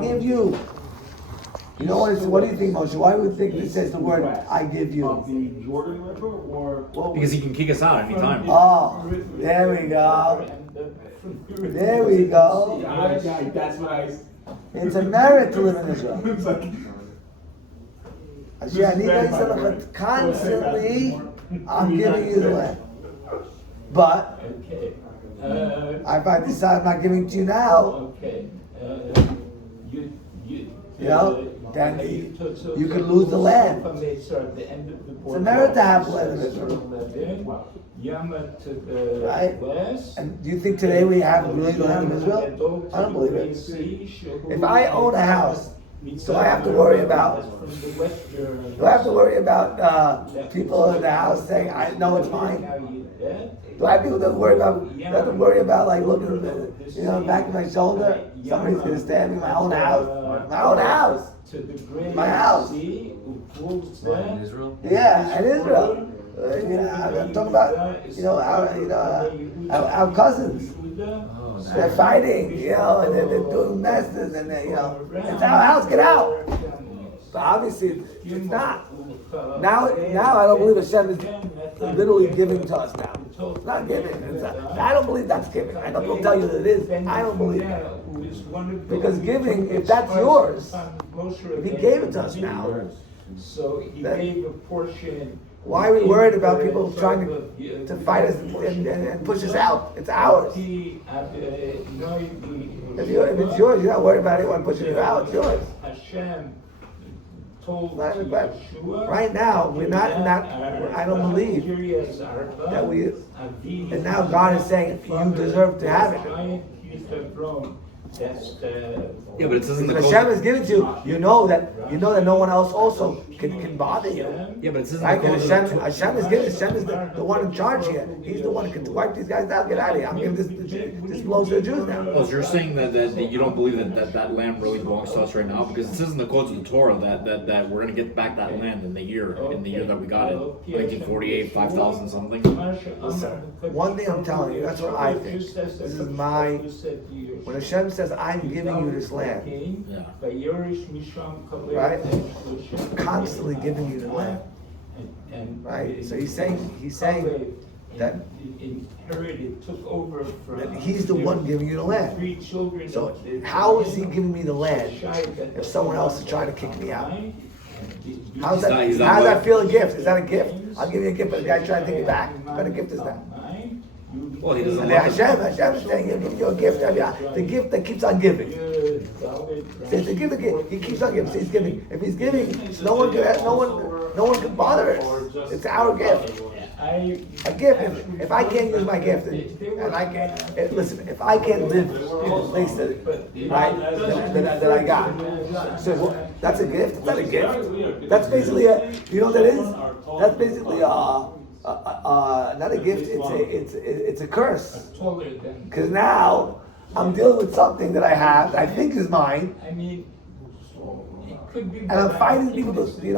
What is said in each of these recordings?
give you. You know what do you think, Moshe? Why would you think it says the word "I give you"? Of the Jordan River, or Because he can kick us out anytime. Oh, there we go. There we go. That's what I. It's a merit to live in Israel. But constantly, I'm giving you the land. But if I decide I'm not giving to you now, then you could lose the land. It's a merit to have land in Israel. Right? And do you think today we have really land in Israel? I don't believe it. If I own a house, do I have to worry about people in the house saying, I know it's mine? Do I have people that worry about like looking back of my shoulder? Somebody's gonna stab me in my own house. My house. In Israel? Yeah, in Israel. I'm talking about our cousins. Oh, nice. They're fighting, and they're doing messes, and it's our house. Get out. But obviously, it's not. Now I don't believe Hashem is literally giving to us now. It's not giving. I don't believe that's giving. I know people tell you that it is. I don't believe that. Because giving, if that's yours, if He gave it to us now, so He gave a portion. Why are we worried about people trying to fight us and push us out? It's ours. If it's yours, you're not worried about anyone pushing you out. It's yours. Right now, we're not in that. I don't believe that we. And now God is saying you deserve to have it. Yeah, but it says in the Hashem is giving to you. You know that no one else also can bother you. Yeah, but it says Right? Hashem is giving. Hashem is the one in charge here. He's the one who can wipe these guys out. Get out of here. I'm giving this blows to the Jews now. Oh, so you're saying that you don't believe that land really belongs to us right now, because it says in the codes of the Torah that we're going to get back that land in the year that we got it, 1948, 5,000 something. Listen, one thing I'm telling you, that's what I think. This is when Hashem says, I'm giving you this land, right? Constantly giving you the land, right? So he's saying that He's the one giving you the land. So how is He giving me the land if someone else is trying to kick me out? How does that feel a gift? Is that a gift? I'll give you a gift, but the guy trying to take it back. What kind of gift is that? Well, he doesn't. Hashem is saying He'll give you a gift. The gift that keeps on giving. Says the gift He keeps on giving. He's giving. If He's giving, no one can bother us. It's our gift. A gift. If I can't use my gift, and I can't listen, if I can't live in the place that I got, so that's a gift. It's not a gift. That's basically you know what that is? That's basically not a gift. It's a curse. Because now I'm dealing with something that I have that I think is mine. And I'm fighting people,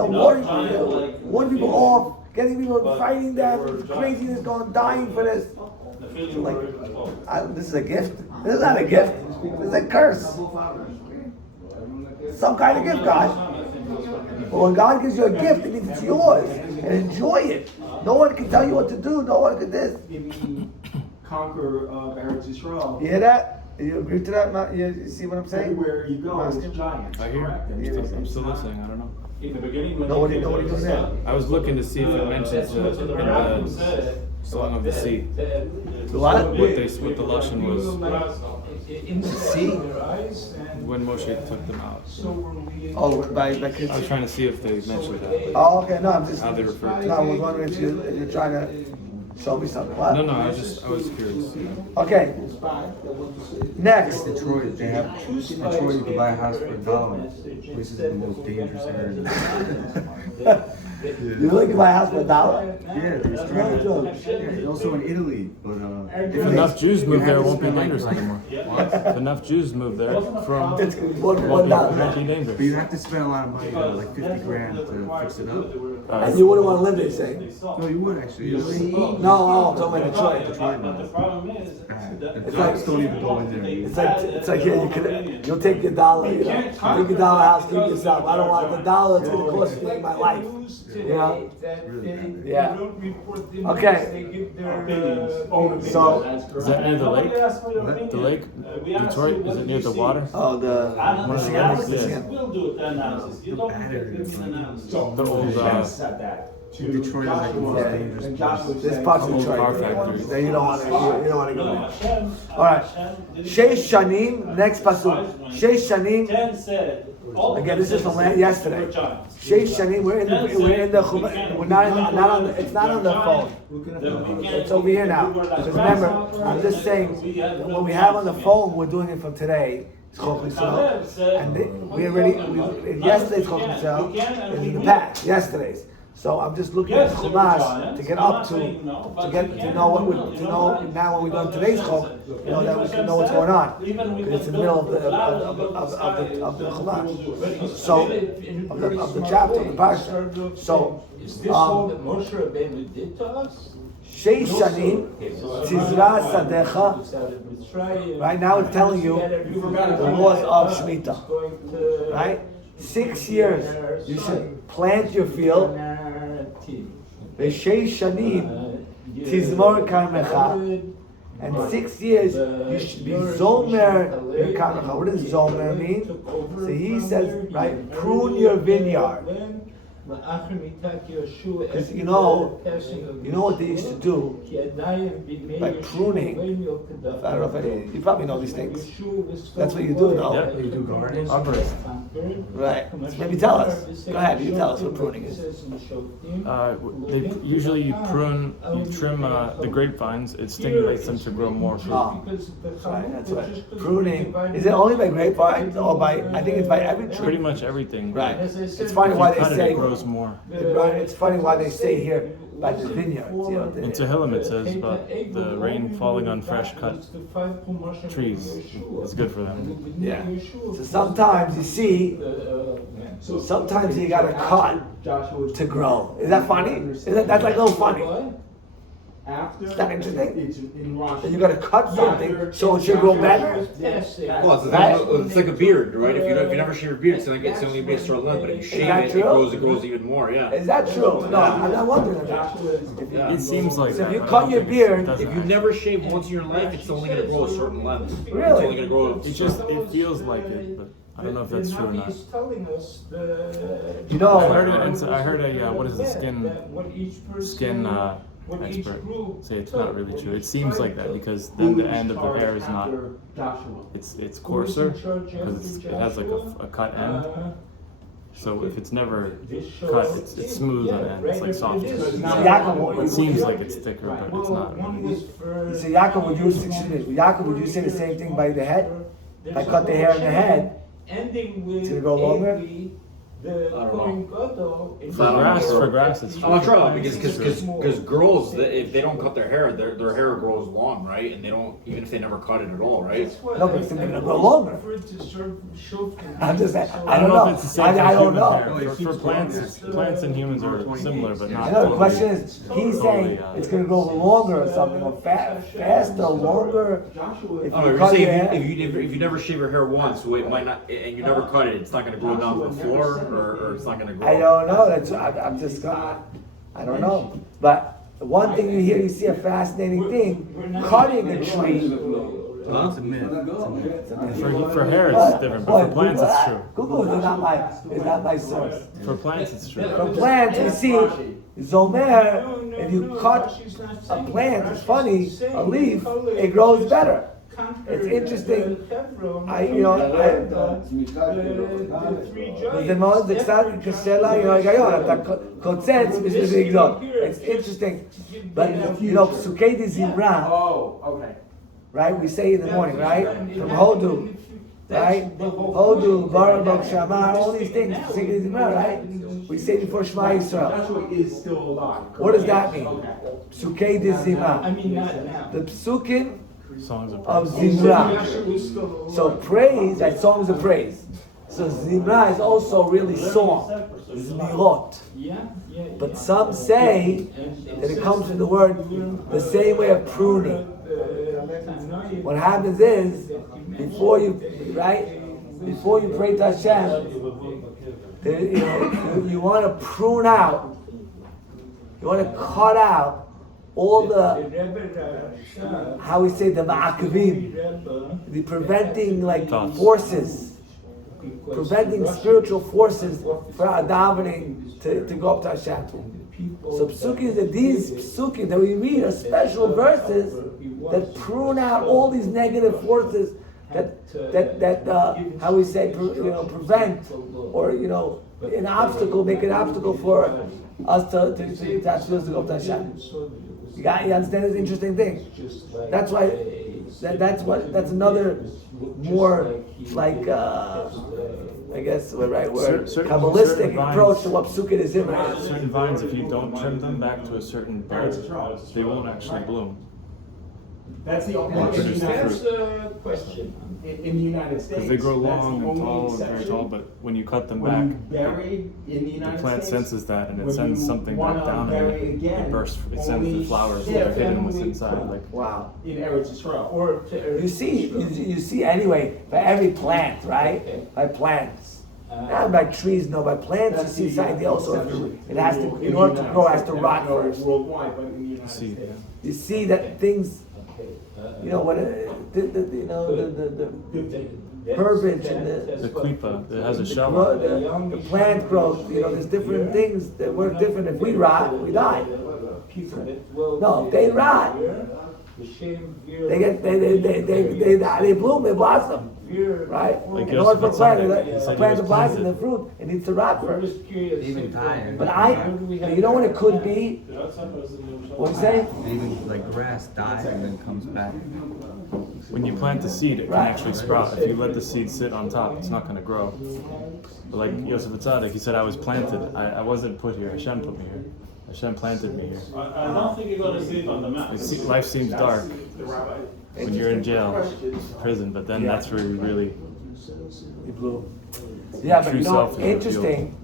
warning people off, getting people, fighting them, craziness, dying for this. This is a gift. This is not a gift. This is a curse. Some kind of gift, God. But when God gives you a gift, it means it's yours. And enjoy it. No one can tell you what to do. No one can this. Conquer Eretz Yisrael. You hear that? You agree to that? You see what I'm saying? Everywhere you go, it's giants. I hear. I'm still listening. I don't know. In the beginning, Nobody doing that. I was looking to see if it mentions in the Song of the Sea. The what? What the Lashon was In the sea? when Moshe took them out. Oh, by I was trying to see if they mentioned that. Oh, okay. No, I'm just. How they refer to No, I was wondering if you're trying to show me something. What? No, I was curious. Okay. Next. Detroit, they have Detroit. You can buy a house for $1, which is the most dangerous area. You look at my house for $1? Yeah, there's yeah, also in Italy, but If enough Jews move there, it won't be dangerous anymore. If enough Jews move there from It's it $1. won't be but dangerous. you have to spend a lot of money, like $50,000 to fix it up. And you wouldn't want to live there, say. No, you would actually. No, No, I'm talking about Detroit. But the problem is, The drugs don't even go in there. It's like yeah, you'll take your dollar, you know, take your dollar house, keep yourself. I don't want the dollar. It's gonna cost me my life. You know? Yeah. Okay. So Is that near the lake? The lake? Detroit? Is it near the water? oh the Michigan. We'll do the analysis. You don't have to do the analysis. The old, Detroit is like the most dangerous place. This part's Old car Detroit. factory. Then you don't want to go there. All right. Sheish Shanim. Next pasuk. Sheish Shanim. 10 said. Again, this is from yesterday. Sheish Shanim. We're in the we're not on the, it's not on the phone. It's over here now. Because remember, I'm just saying, what we have on the phone, we're doing it from today. It's Chok Yisrael. And we already, yesterday's Chok Yisrael is in the past, yesterday's. So I'm just looking at Chumash to get up to know what to know now when we go to today's Chok, you know, that we can know what's going on. Because it's in the middle of the Chumash. So, of the chapter, of the parsha. So, Is this all that Moshe Rabbeinu did to us? Sheish Shanim, Tizra Sadecha. Right now it's telling you the laws of Shemitah. Right? 6 years you should plant your field. Sheish Shanim, Tizmor Karmecha. And 6 years you should be Zomer Karmecha. What does Zomer mean? So he says, right, prune your vineyard. Because you know what they used to do by pruning. I don't know if you probably know these things. That's what you do, no? Yeah, you do gardening. Arborist. Right. Maybe tell us. Go ahead. You tell us what pruning is. Usually you trim the grapevines. It stimulates them to grow more fruit. Right, that's right. Pruning. Is it only by grapevines or by? I think it's by every tree. Pretty much everything. Right. It's funny why they say. It grows more. Right. It's funny why they say here by the vineyards. You know, In Tehillim it says about the rain falling on fresh cut trees is good for them. yeah. So sometimes you see. Sometimes you gotta cut to grow. Is that funny? That's like a little funny? Is that interesting? And you gotta cut something so it should grow better? Well, it's like a beard, right? If you never shave your beard, it's only gonna be a short length. But if you shave it, it grows even more. Yeah. Is that true? No, I'm not wondering that. It seems like So that. if you cut your beard, If you never shave once in your life, it's only gonna grow a certain length. Really? It's only gonna grow. It feels like it, but I don't know if that's true or not. He's telling us you I know, heard a what is the skin expert say it's not really true. It seems like that because then the end of the hair is not. It's coarser because it has like a cut end. So if it's never cut, it's smooth on the end. It's like soft. It seems like it's thicker, but it's not. so Yaakov would you say the same thing by the head? If I cut the hair in the head, Did it grow longer? For grass, it's true. I'm not sure because girls, if they don't cut their hair grows long, right? And they don't, even if they never cut it at all, right? No, but it's gonna grow longer. I'm just saying. I don't if know. it's the same I for don't human know. hair. For plants and humans are similar, but not. I know the question is, he's saying it's gonna grow longer or something, or faster, longer. If Oh, you you're cut saying your hair. if you never shave your hair once, so it might not, and you never cut it, it's not gonna grow down to the floor, or it's not gonna grow. I don't know. I'm just I don't know. But the one thing you see a fascinating thing: cutting a tree. Huh? It's a myth. It's a myth. For hair, it's different, but for plants, it's true. Google is not my source. For plants, it's true. For plants, you see, Zomer, if you cut a plant, it's funny, a leaf, it grows better. It's interesting. זה מאוד, זה קצת קשה עם ההיגיון, אתה קוצץ בשביל זה לגזול. It's interesting. But, פסוקי דזמרה, right, we say in the morning, right, from Hodu, right, Hodu, Baruch Shamar, all these things, psukei dezimra, right, we say before Shema Yisrael. Joshua is still alive. What does that mean? Psukei dezimra. The psukim Songs of of praise. Zimra. So praise, that songs of praise. So Zimra is also really song, Zmirot. But some say that it comes from the word, the same way of pruning. What happens is, before you pray to Hashem, you want to prune out, you want to cut out all the, how we say, the ma'akavim, the preventing forces, preventing spiritual forces for our davening to go up to Hashem. So psukim, that these psukim that we read are special verses that prune out all these negative forces that how we say, prevent, or an obstacle, make an obstacle for us to go up to Hashem. You understand this interesting thing? That's why that's another more I guess the right word, Kabbalistic approach to what Psukkah is in. Certain vines, if you don't trim them back to a certain birth, they won't actually bloom. That's the question. In the United States, because they grow long and tall and very tall, but when you cut them back, the plant senses that and it sends something back down and it bursts. It sends the flowers that are hidden what's inside. Wow. In Eretz Yisrael, or you see anyway by every plant, right? By plants. Not by trees, no, by plants. You see this idea also. It has to, in order to grow, it has to rot first. Worldwide, but in the United States. You see that things. The herbage and the klipa that has a shell. The plant growth. There's different things that work different. If we rot, we die. No, if they rot, they bloom, they blossom. Right? Like in order for a plant to blossom planted. the fruit, it needs to rot first. Even tired. But you know what it could be? What you say? Even grass dies and then comes back. When you plant the seed, it can actually sprout. If you let the seed sit on top, it's not going to grow. But like Yosef Atzadik, he said, I was planted. I wasn't put here. Hashem put me here. Hashem planted me here. I don't think you're going to see it on the map. Life seems dark when you're in jail, prison, but then that's where you really. Yeah, but interesting.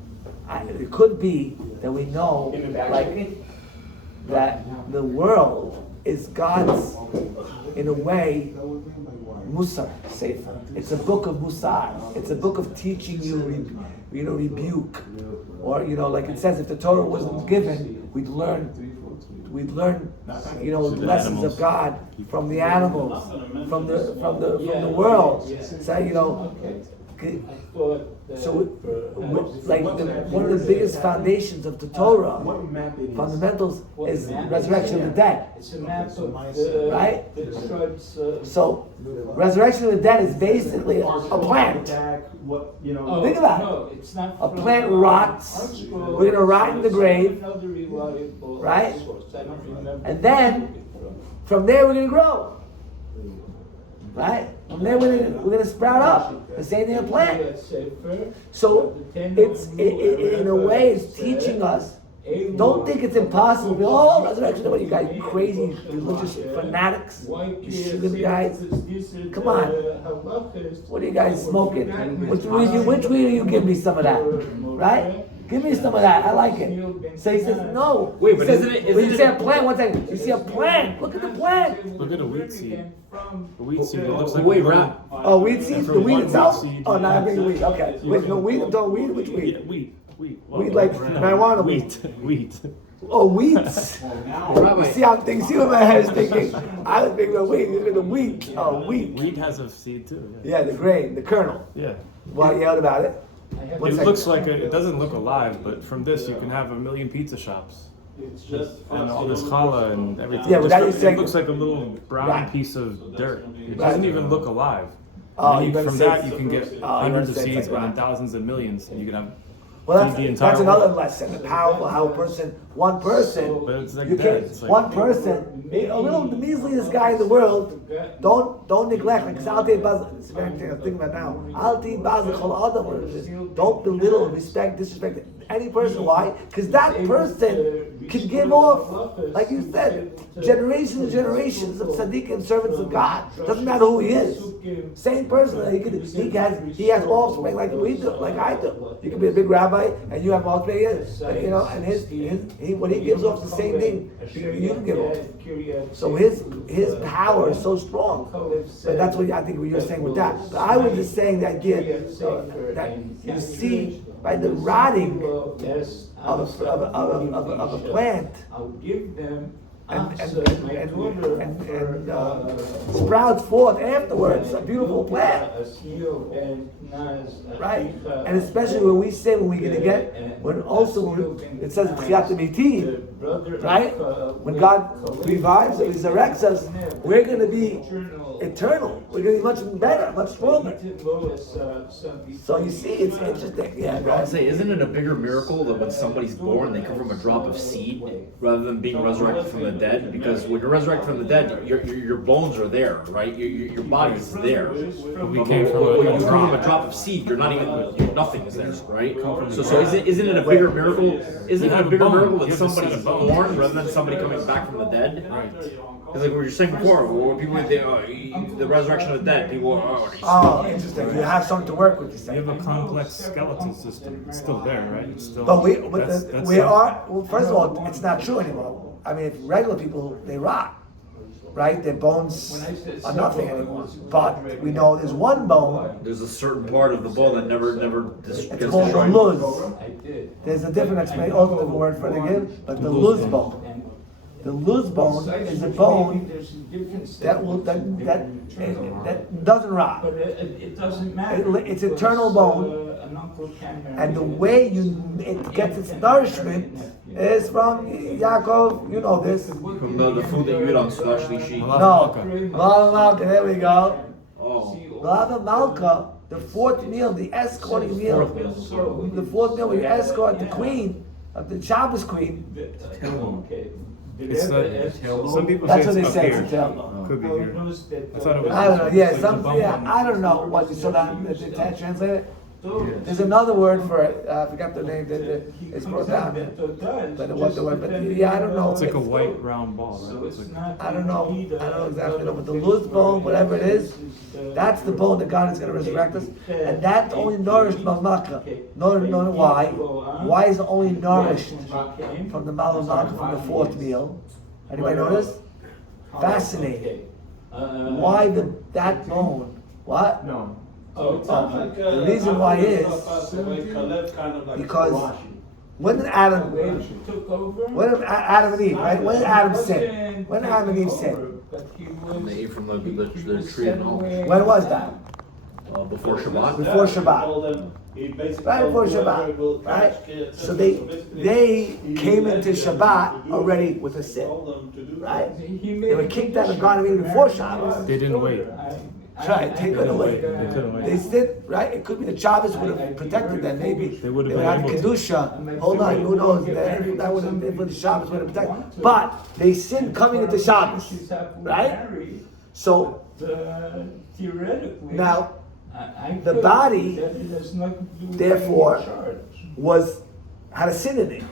It could be that we know, that the world is God's, in a way, Musar Sefer. It's a book of Musar. It's a book of teaching you, rebuke, or like it says, if the Torah wasn't given, we'd learn, lessons of God from the animals, from the world. So, one of the biggest foundations of the Torah, fundamentals, is resurrection of the dead. Right? So, resurrection of the dead is basically a plant. Think about it. A plant rots. We're going to rot in the grave. Right? And then, from there we're going to grow. Right? From there we're going to sprout up. The same thing a plant. So it's in a way it's teaching us. Don't think it's impossible. Resurrection! What are you guys crazy religious fanatics? You sugar guys? Come on! What are you guys smoking? Which weed do you give me some of that? Right? Give me some of that. I like it. So he says, no. Wait, but isn't it? When you see a plant, one second. You see a plant. Look at the plant. Look at a wheat seed. A wheat seed. It looks like Wait, a Rap. Oh, wheat seeds? The wheat itself? Seed. Oh, no, I bring wheat. Okay. Wait, no wheat? Don't wheat? Which wheat? Wheat. Wheat like marijuana weed. Wheat. Oh, wheats. You see how things, see what my head is thinking? I was thinking of wheat. You're the wheat. Oh, wheat. Wheat has a seed too. Yeah, the grain, the kernel. Yeah. Well, you heard about it? It looks like it doesn't look alive, but from this you can have 1 million pizza shops. And all this challah and everything. Yeah, without you saying- it looks like a little brown Right. piece of dirt. It Right. doesn't even look alive. Oh, And you're gonna from say that it's- you can get oh, you're hundreds gonna of say it's seeds like and then rock. thousands and millions. And you can have Well, feed the entire that's another world. lesson. The powerful, how one person, But it's like you that. can't, It's like- one person, a little, the measliest guy in the world, don't neglect, like, it's a very thing I'm thinking about now. Don't belittle, disrespect any person. Why? Because that person can give off, like you said, generations and generations of tzaddikim, servants of God. Doesn't matter who he is. Same person, he has offspring like we do, like I do. You can be a big rabbi and you have offspring, you know, and what he gives off the same thing you can give off. So his power is so strong. But that's what I think what you're saying with that. But I was just saying the idea that you see by the rotting of a plant and sprouts forth afterwards, a beautiful plant. Right, and especially when we say when we're gonna get, it says Tchiyat Meitim, right? When God revives and resurrects us, we're gonna be eternal. We're gonna be much better, much stronger. So you see, it's interesting. Yeah, I would right. say, isn't it a bigger miracle that when somebody's born, they come from a drop of seed rather than being resurrected from the dead? Because when you're resurrected from the dead, your bones are there, right? Your body is there. We came from When you a come from a drop. drop of seed, you're not even, nothing is there, right? So isn't it a bigger miracle? Isn't it a bigger miracle that somebody's born rather than somebody coming back from the dead? Because like we were saying before, when people the resurrection of the dead, people Oh, interesting. You have something to work with. You We say. have a complex skeletal system. It's still there, right? It's still. But we that's are. Well, first of all, it's not true anymore. I mean, if regular people, they rot, right? Their bones are nothing anymore. But we know there's one bone. there's a certain part of the bone that never gets It's called the destroyed. luz. There's a different explanation, also different word for it again, but the luz bone. The luz bone is a bone that doesn't rot. But it doesn't matter. It's eternal bone. And the way it gets its nourishment is from Yaakov. You know this. From the food that you eat on Selash Lishi. No, Lava Malka. There we go. Oh. Lava Malka, the fourth meal, the escorting meal, the fourth meal where you escort the queen, the Shabbos queen. It's some people That's say what they it's up say. here. It's a tail. Could be here. I thought it was. I don't know. Yeah, like the bum bone. I don't know what you saw that translate it. There's another word for it. I forgot the name that it's brought down. But what the word? But yeah, I don't know. It's like a white round ball, right? It's like, I don't know exactly. But the luz bone, whatever it is, that's the bone that God is going to resurrect us, and that only nourished Malmaka. No, why? Why is it only nourished from the Malmaka from the fourth meal? Anybody notice? Fascinating. Why that bone? What? no. The reason why is because when did Adam and Eve, right? When did Adam sin? When did Adam and Eve sin? And they ate from the tree of knowledge. When was that? Before Shabbat. Before Shabbat. Right before Shabbat, right? So they came into Shabbat already with a sin, right? They were kicked out of Garden of Eden before Shabbos. They didn't wait. Right, they couldn't wait. They couldn't wait. They said, right? It could be the Shabbos would have protected them. Maybe They would have had been the able to. kedusha. Hold on, who knows? That would have the Shabbos would have protected. But they sinned coming into Shabbos, right? So Theoretically, now the body, therefore, had a sin in it,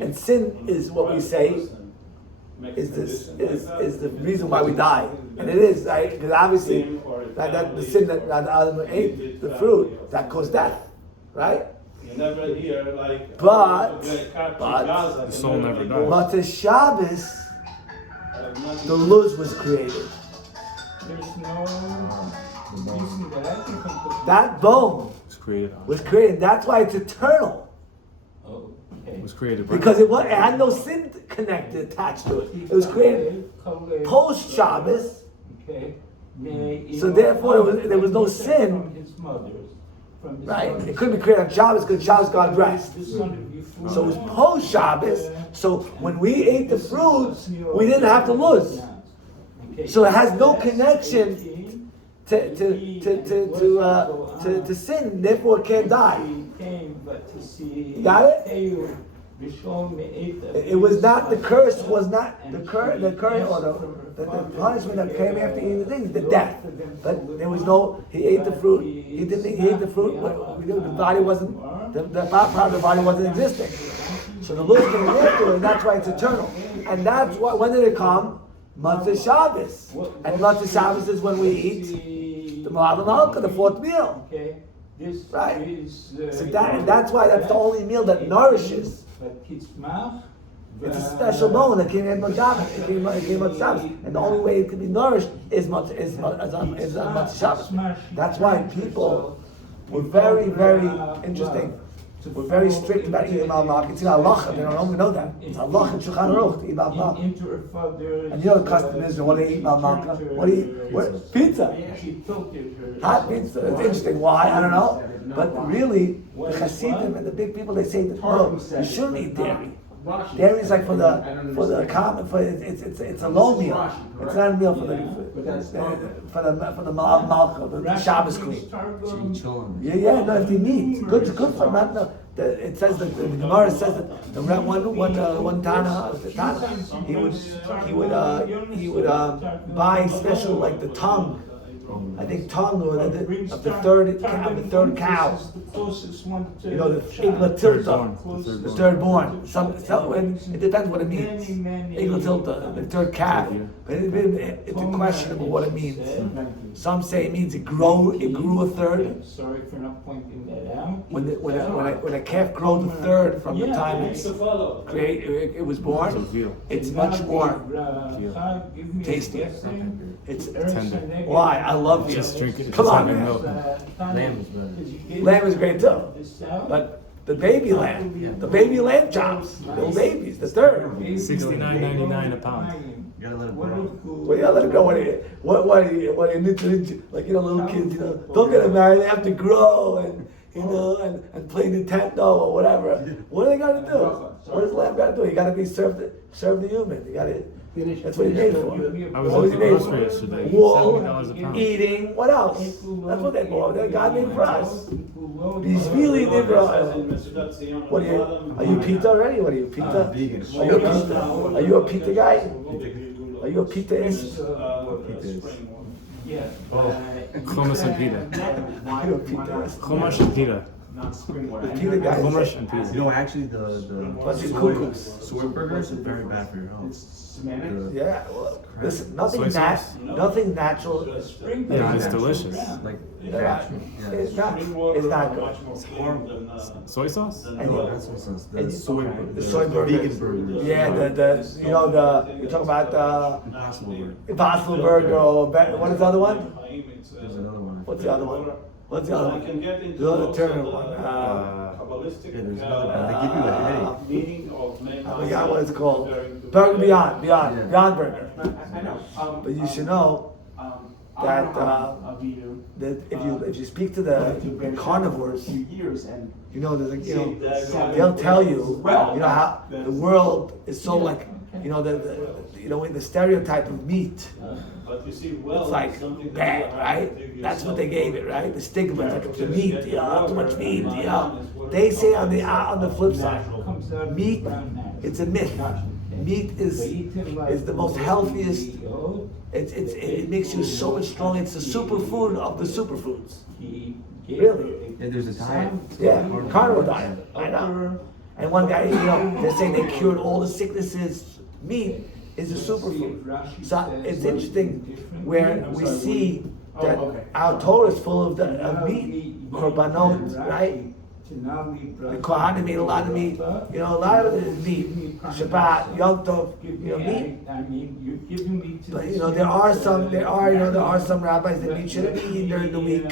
and sin is what we say is the reason why we die, and it is, right? Because obviously that the sin that Adam ate the fruit that caused death, right? You never hear like. But The soul never dies. but the Shabbos, the luz was created. there's no reason that I can think of. That bone It's created. was created. That's why it's eternal. It was created by. Because it had no sin connected, attached to it. It was created post Shabbos, so therefore there was no sin, right? It couldn't be created on Shabbos because Shabbos God rest. So it was post Shabbos. So when we ate the fruits, we didn't have to lose. So it has no connection to to sin, therefore it can't die. You got it? It was not the curse. Was not the curse or the punishment that came after eating the things. The death, but there was no. He ate the fruit. He didn't. He ate the fruit. But the body wasn't. The part of the body wasn't existing. So the Lord came after it, and that's why it's eternal. And that's why. When did it come? Matzah Shabbos. And Matzah Shabbos is when we eat the Malav Malka, the fourth meal. Right. So that's why that's the only meal that nourishes. It's a special bone that came in Shabbos. It came on Shabbos, and the only way it can be nourished is Matzah Shabbos. That's why people were very, very interesting. We're very strict about eating malach. It's in halacha. They don't even know that. It's halacha and Shulchan Aruch to eat malach. And you know the custom is, what do they eat malach? What do you eat? Pizza. Hot pizza. It's interesting. Why? I don't know. But really, the Hasidim and the big people, they say that no, you shouldn't eat dairy. Dairy is like for the common, it's a low meal. It's not a meal for the Malav Malka, the Shabbos clean. Yeah, no, if you meat, good for not. No, it says that the Gemara says that the one Tana, he would buy special like the tongue. I think tongue or of the third cow. You know, the Igla Tilta, the third born. It depends what it means. Igla Tilta, the third calf. But it's questionable what it means. Some say it means it grew a third. Sorry for not pointing that out. When a calf grows a third from the time it was born, it's much more tastier. It's tender. Why? I love you. Just drink it. Come on, man. Milk. Lamb is better. Lamb is great too. But the baby lamb chops, little babies, the third. $69.99 a pound. You gotta let it grow. Well, yeah, let it go. What do you need to, like, little kids, don't get them married, they have to grow and play Nintendo or whatever. What are they gonna do? What does the lamb gotta do? You gotta be served the human. You gotta. That's what he made for. I was at the grocery yesterday. Wool, $70 a pound. eating, what else? That's what they bought. God made for us. He's really What are you pita already? What are you pita? Vegan. Are you a pita guy? Are you a pita-ist? Hummus and pita. Are you a pita-ist? Hummus and pita. Pita guy. Hummus and pita. You know, actually, the Bunch of cuckoos. soy burgers are very bad for your health. Yeah, well, listen, Soy sauce? nothing natural. Yeah, it's delicious. Like, It's not good. it's horrible. Soy sauce? That's what says the soy burgers. The soy burgers. Vegan burgers. Yeah, you talk about Impossible burger. Impossible Burger or what is the other one? There's another one. What's the other one? What's the other one? The other Turner one. Yeah, there's another one. They give you a headache. I forgot what it's called. Burger Beyond Burger. But you should know that if you speak to the carnivores, they'll tell you, how the world is so like, the stereotype of meat. It's like bad, right? That's what they gave it, right? The stigma, like the meat, too much meat, They say on the flip side, meat, it's a myth. Meat is the most healthiest. It makes you so much strong. It's the superfood of the superfoods. Really? Yeah, there's a diet. Yeah, carnivore diet. I know. And one guy, they're saying they cured all the sicknesses. Meat is a superfood. So it's interesting where we see that our Torah is full of meat, korbanot, right? The Kohanim eat a lot of meat. A lot of it is meat. Shabbat, Yom Tov, meat. But there are some rabbis that meat shouldn't be eaten during the week.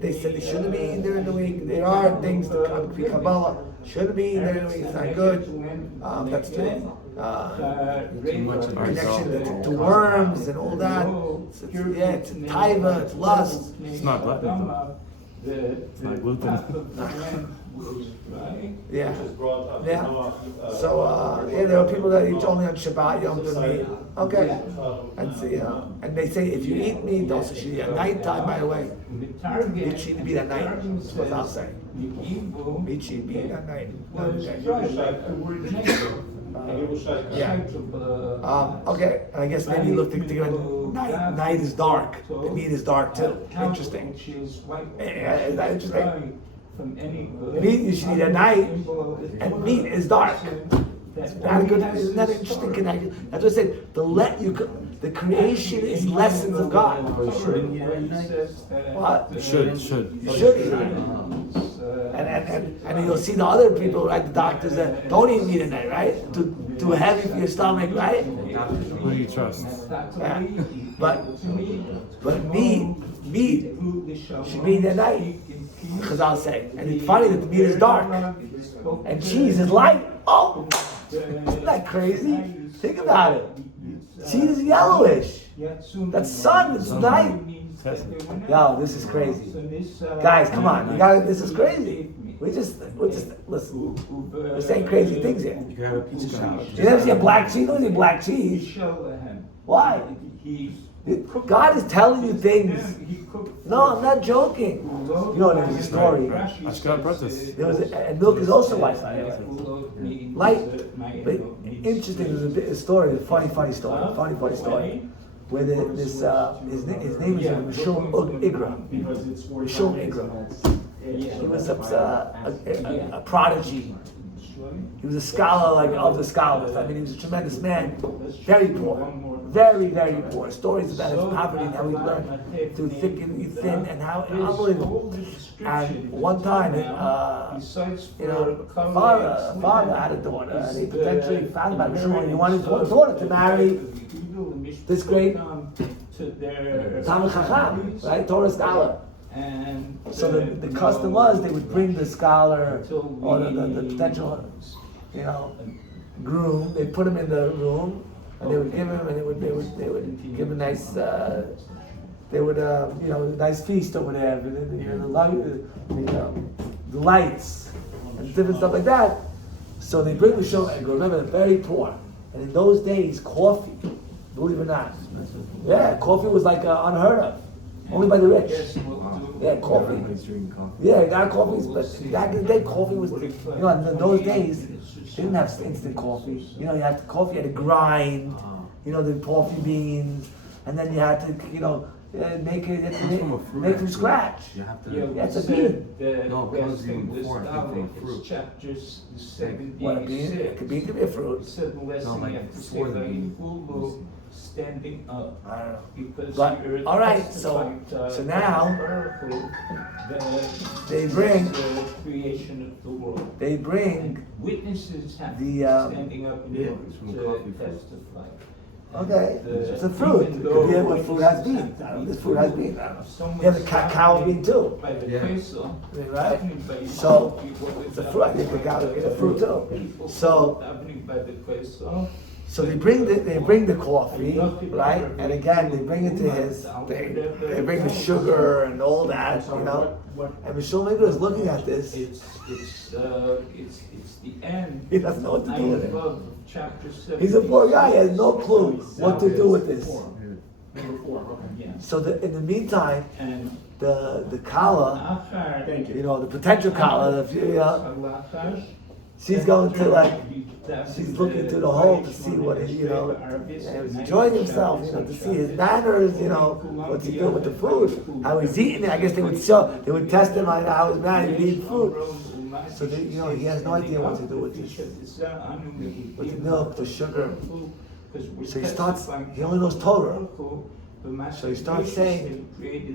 They said they shouldn't be eaten during the week. There are things that Kabbalah shouldn't be eaten during the week. It's not good. That's true. Connection to worms and all that. It's taiva, it's lust. It's not gluttony though. It's not gluten. Yeah. brought up. Yeah. So, there are people that eat only on Shabbat, Yom Tov meat. Okay. And see, and they say if you eat meat, also should eat at night time, by the way. Meat should be at night. That's what I'll say. Meat should be at night. Not at day. Yeah. Okay. And I guess maybe look together. Night is dark. The meat is dark too. Interesting. Yeah, is that interesting? Meat you should eat at night, and meat is dark. Isn't that an interesting connection? That's what I said. The creation is lessons of God. What? You should. You should eat it. And you'll see the other people, right? The doctors that don't eat meat at night, right? Too heavy for your stomach, right? Who do you trust? Yeah. But meat should be at night. Chazal say, and it's funny that the meat is dark and cheese is light. Oh, isn't that crazy? Think about it. Cheese is yellowish. That's sun. It's night. Yo, this is crazy, guys. Come on, this is crazy. We're just listen. We're saying crazy things here. You have a pizza salad. You never see a black cheese? You don't see black cheese. Why? God is telling you things. No, I'm not joking. You know, there was a story. Ashkar Pratis. There was and milk is also white. Light, but interesting. There's a story, a funny story, where his name is Mishum Igra. Mishum Igra. He was a prodigy. He was a scholar of the scholars. I mean, he was a tremendous man. Very poor. Very, very poor. Stories about his poverty and how he learned through thick and thin and how unbelievable. And one time, a father had a daughter, and he potentially found out he wanted his daughter to marry this great Talmid Chacham, right? Torah scholar. So the custom was they would bring the scholar or the potential, groom. They put him in the room. And they would give him, and they would give him a nice, nice feast over there. The lights and different stuff like that. So they bring the show, and remember, they're very poor. And in those days, coffee, believe it or not, coffee was like unheard of, only by the rich. Yeah, coffee. Yeah, now coffee. But back in the day, coffee was, in those days. They didn't have instant coffee. You had coffee, you had to grind, the coffee beans, and then you had to, make it from scratch. You have to. That's a bean. No, it comes even before, I think, from fruit. What, a bean? It could be a fruit. No, like before the bean. Standing up. I don't know. Because But, all right, so now they bring the creation of the world. They bring Witnesses have the, standing up in order it's from to coffee fruit. Okay, testify. it's a fruit. It could be what fruit has beans. This fruit has beans. I don't know. Yeah, the cacao bean too. By the Yeah. Kaiser, Right? everybody- So, it's a fruit. I think cacao is a fruit too. So, Happening by the Kaiser. So they bring the coffee, right? And again, they bring it to his thing. They bring the sugar and all that, And Mishum Igra is looking at this. It's the end. He doesn't know what to do with it. Of chapter 7. He's a poor guy. He has no clue what to do with this. Yeah. So in the meantime, And the Kala, the potential Kala, she's going to she's looking through the hole to see what he, and he's enjoying himself, to see his manners, what's he doing with the food, how he's eating it. I guess they would test him on how his man would eat food. So he has no idea what to do with this, with the milk, the sugar. So he only knows Torah. So he starts saying,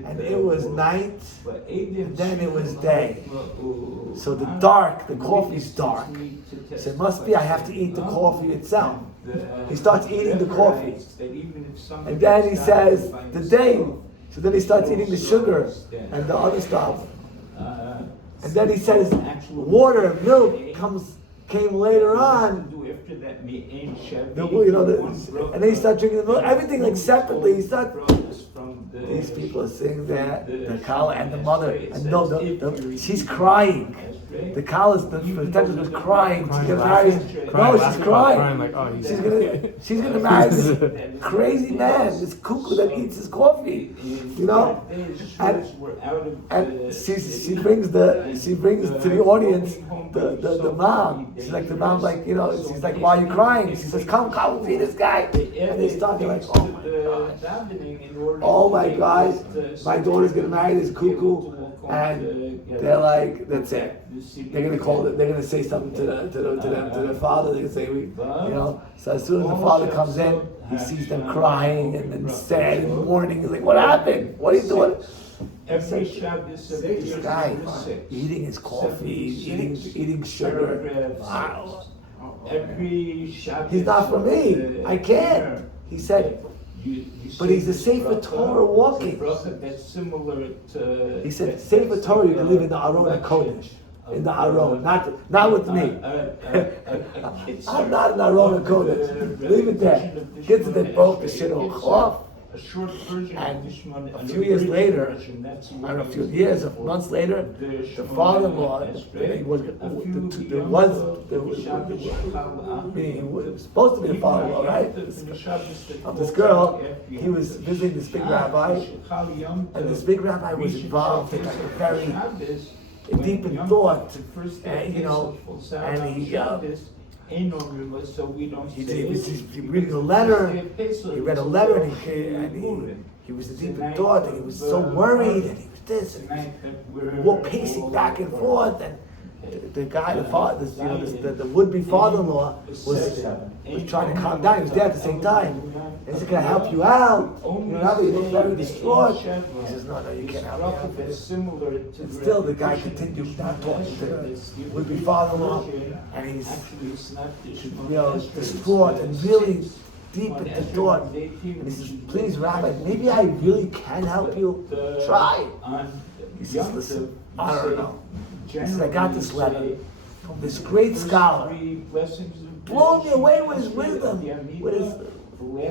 and it was night, and then it was day. So the coffee's dark. So it must be I have to eat the coffee itself. He starts eating the coffee. And then he says, the day. So then he starts eating the sugar and the other stuff. And then he says, water, milk came later on. And then he starts drinking the milk. Everything separately. He starts. these people are sitting there, the Kala and the mother, and no, she's crying. The Kala's the Tetris was crying. She's gonna marry him. No, she's crying. Like, oh, She's gonna marry this crazy man, this cuckoo that eats his coffee. You know, and she brings to the audience the mom. She's like, the mom's like, you know, she's like, why are you crying? She says, come feed this guy. And they start, they're like, oh my God, my daughter's gonna marry this cuckoo, and they're like, that's it. They're gonna call it. They're gonna say something to their father. They're gonna say, you know. So as soon as the father comes in, he sees them crying and sad and mourning. He's like, what happened? What are you doing? This guy eating his coffee, eating sugar. Wow. He's not for me. I can't. He said, but he's a Sefer Torah walking. He said, Sefer Torah, you can live in the Aron HaKodesh. In the Aron, not with me. I'm not in Aron HaKodesh. Leave it there. Get to that broke the shit off. And a few years later, I don't know, a few years, months later, the father-in-law, he was supposed to be the father-in-law, right? Of this girl, he was visiting this big rabbi, and this big rabbi was involved in like a very deep in thought, and you know, and he was reading a letter. He read a letter, and he was deep in thought, and he was so worried, and he was this, and he was pacing back and forth, and the guy, the father, the would-be father-in-law was trying to calm down. He was there at the same time. And he said, "Can I help you out?" You know, he looked very distraught. He says, "No, you can't help me out." And still, the guy continues not talking to the would-be father-in-law, and he's, you know, distraught and really deep into thought. And he says, "Please, Rabbi, maybe I really can help you. Try." He says, "Listen, I don't know." He says, "I got this letter from this great scholar, blowing me away with his wisdom, with his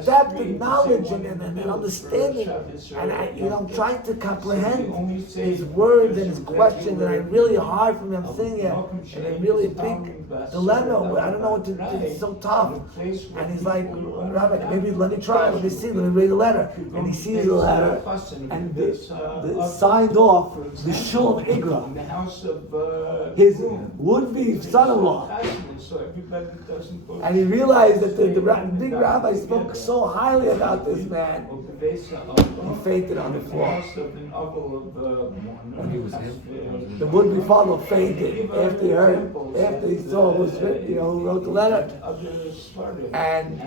depth and knowledge and understanding, and I'm trying to comprehend his words and his questions, and I'm really hard for me. I'm sitting here, and I'm really a big dilemma. I don't know what to do. It's so tough." And he's like, "Rabbi, maybe let me try. Let me see. Let me read the letter." And he sees the letter, and signed off the shul of Igra, his would-be son-in-law. And he realized that the big rabbi spoke so highly about this man. He fainted on the floor. The would-be father fainted after he saw who wrote the letter. And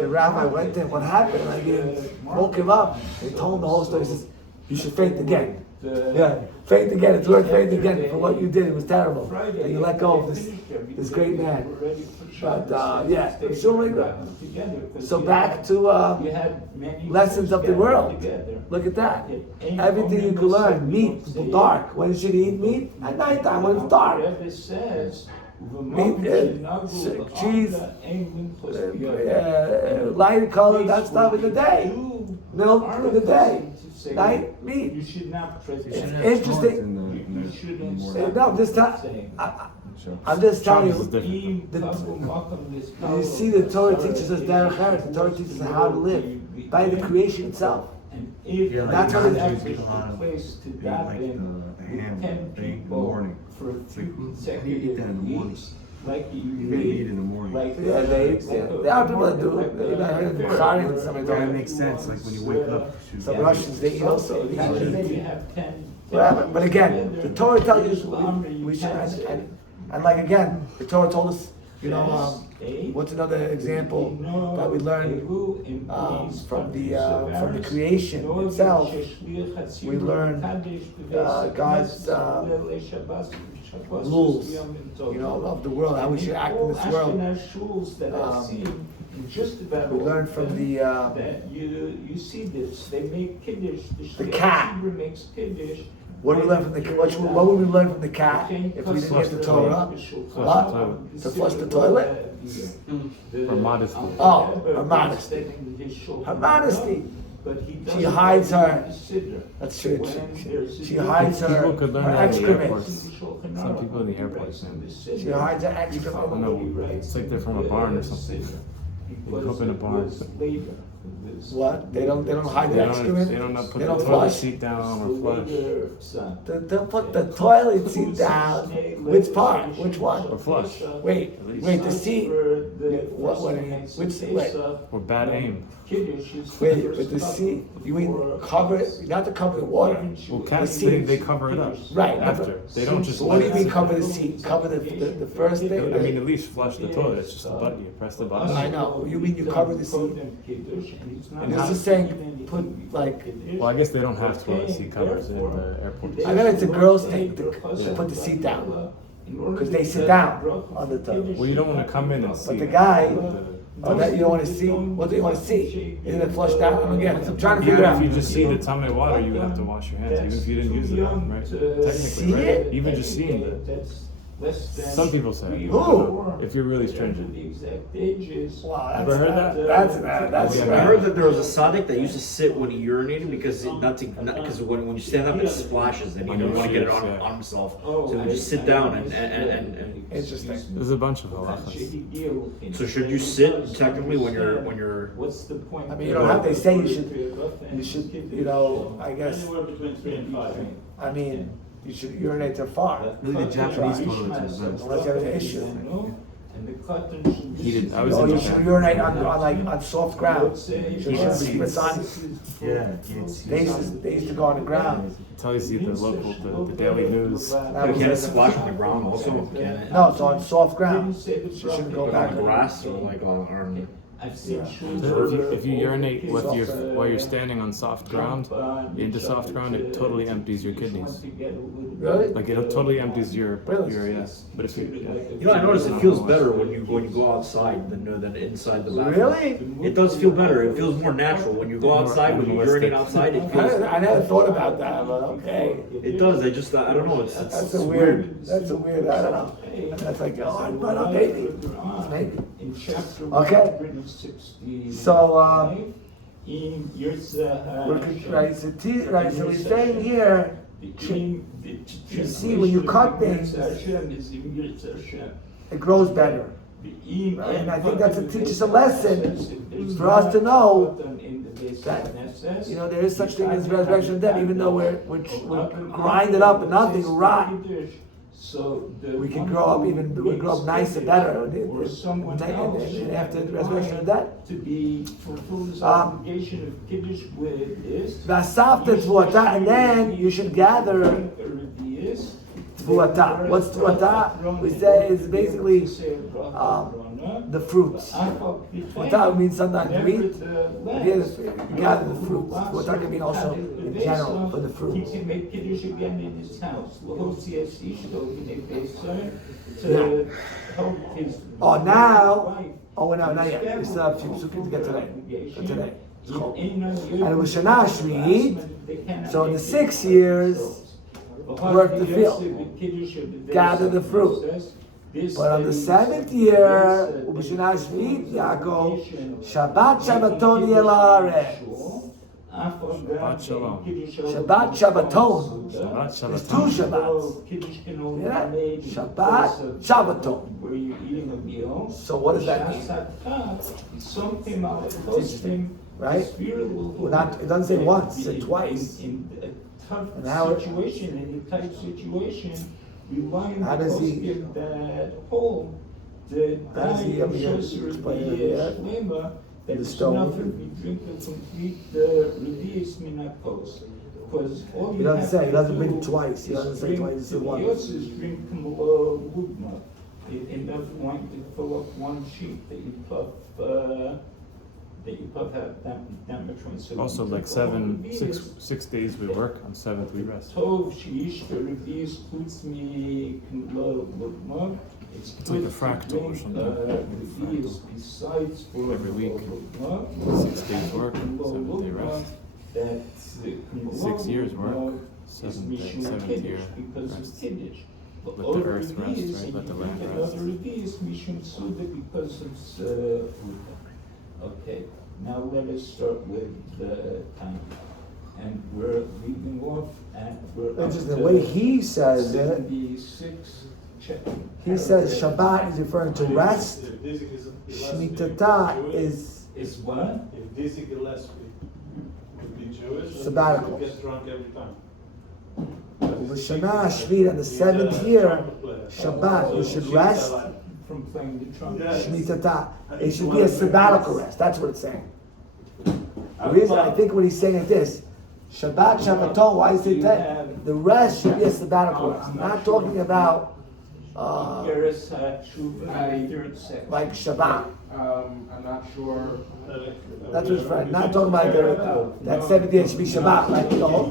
the rabbi went to him, "What happened?" Like, he woke him up. He told him the whole story. He says, "You should faint again. Yeah, faint again. It's worth faint again for what you did. It was terrible. And you let go of this great man." But so back to lessons of the world. Look at that. Everything you can learn. Meat, dark. When should you eat meat? At nighttime when it's dark. Meat, cheese, light color, that stuff in the day. Milk in the day. Night, meat. It's interesting. No, this time. I'm just telling you, you see the Torah teaches us derech eretz. The Torah teaches us how to live by the creation itself. Yeah, like That's what it is. like the ham thing in the morning. It's like, how do you eat that in the morning? You gotta eat in the morning. Yeah, there are people that do it. That makes sense. Like when you wake up. Some Russians, they eat also. They eat meat. But again, the Torah tells us we should. And like again, the Torah told us, what's another example that we learn from the creation itself? We learn God's rules, of the world, how we should act in this world. We learn from the cat. What do we learn from the cat? What would we learn from the cat if we didn't get the Torah? To flush the toilet? Or modesty. Oh, her modesty. Her modesty. but he She doesn't hides have her. the siddur. That's true. When there's She a hides her, People could learn her that in the excrement. airports. Some people in the airports. She hides her I excrement. don't know. It's like they're from a barn or something. They cook in a barn. What? They don't hide They their don't. excrement? They don't put They the don't toilet flush? seat down or flush. They'll put the toilet seat down. Which part? Which one? Or flush. Wait, the seat. What do you mean? Wait. Or bad aim. Wait, but the seat, you mean cover it, not to cover the water. Well, The cats seat. they cover it up. Right. After. They don't just. What do you let it mean sit. cover the seat? Cover the first thing? I mean, at least flush the toilet. It's just a button. You press the button. I know. You mean you cover the seat? And this is saying put like, Well, I guess they don't have toilet seat covers in the airports. I bet it's a girl's thing to put the seat down. Because they sit down on the toilet. Well, you don't want to come in and see. But the guy, that you don't want to see, what do you want to see? Isn't it flushed out? Again, I'm trying to figure Even it out. if you just see the tummy water, you would have to wash your hands, even if you didn't use it, right? Technically, See right? it? Even just seeing it. Some people say. Who? If you're really stringent. Wow, Ever heard that? That's Yeah, I heard that there was a tzaddik that used to sit when he urinated because because when you stand up it splashes and he didn't want to get it on himself, so he would just sit down and interesting. There's a bunch of halachas. So should you sit technically when you're? What's the point? I mean, you don't have to say you should, I guess, Anywhere between 3 and 5. I mean, you should urinate too far. Really, the Japanese toilets are the best. Unless you have an issue. He didn't. I was Or in you should Japan. urinate on soft ground. So you shouldn't spritz on. Yeah, They used to go on the ground. Until you see the local, the daily news. That Can it was splash on the ground also? Can it? No, it's on soft ground. You shouldn't go Like back. on the grass or like on? I've seen If you urinate while you're standing on soft ground, into soft ground, it totally empties your kidneys. Really? Like it totally empties your Really? yes. But if you You know, I noticed it feels better when you go outside than inside the bathroom. Really? It does feel better. It feels more natural when you go outside. When you urinate outside, it feels. I never thought about that, but okay. It does. I don't know. It's That's a weird, I don't know. That's like, but maybe. Okay. So, right, so we're saying here, you see when you cut things, it grows better. Right? And I think that's teaches a lesson for us to know that, there is such thing as resurrection of death, even though we're grinded up and nothing, rot. We can grow up nicer, better, and after the resurrection of death. And then you should gather Tvuata. What's Tvuata? We say is basically the fruits. Tvuata means sometimes wheat. Gather the fruits. Tvuata can mean also in general for the fruits. He can make kiddush again in his house. Not yet. We still have a few psukim to get today. And it was Shana Shvi'it. So in the 6 years, work the field, gather the fruit. But on the 7th year, Ubishana Shvi'it, Yaakov, Shabbat Shabbaton Yelaretz. Shabbat Shalom. Shabbat Shabbaton. Shabbat There's 2 Shabbaton. Shabbats. Yeah? Shabbat Shabbaton. So what does that mean? Right? It doesn't say once, it says twice. In a tough how situation, in a tight situation, we want how does he give that hole the explain it? that The it's stone. enough if we drink a complete Redius Minakos. Because all He you doesn't have say, to he doesn't do bring twice, he doesn't is say drink twice, he said the once. Yosses drink Wudma. Enough wine to fill up one sheet that you puff have that much wine. So Also, like 6 days we work, on 7th we rest. Tov she'ish Redius puts me Wudma. It's like a fractal or something. Besides for Every week. 6 days work, 7th day rest. 6 years work, 7th year rest. Let the earth rest, right? Let the land rest. Because of okay. Now let us start with the time. And we're leaving off and we're up Interesting. The to way he says it, 76. Check. he says Shabbat is referring to rest. If this is Shemitah is Is what? If this is Gillespie would be Jewish, Sabbatical. he gets drunk every time. L'shana Shmita, the seventh year, Shabbat, you should rest. From playing the trumpet. Yes. Shemitah. It should be a sabbatical rest. That's what it's saying. The reason I think what he's saying is this: Shabbat, Shabbaton. Why is it that the rest should be a sabbatical rest? Not talking about Geras HaTshuva, third section. like Shabbat. I'm not sure. That's what's right. Not talking about that seventh day should be Shabbat, like the whole.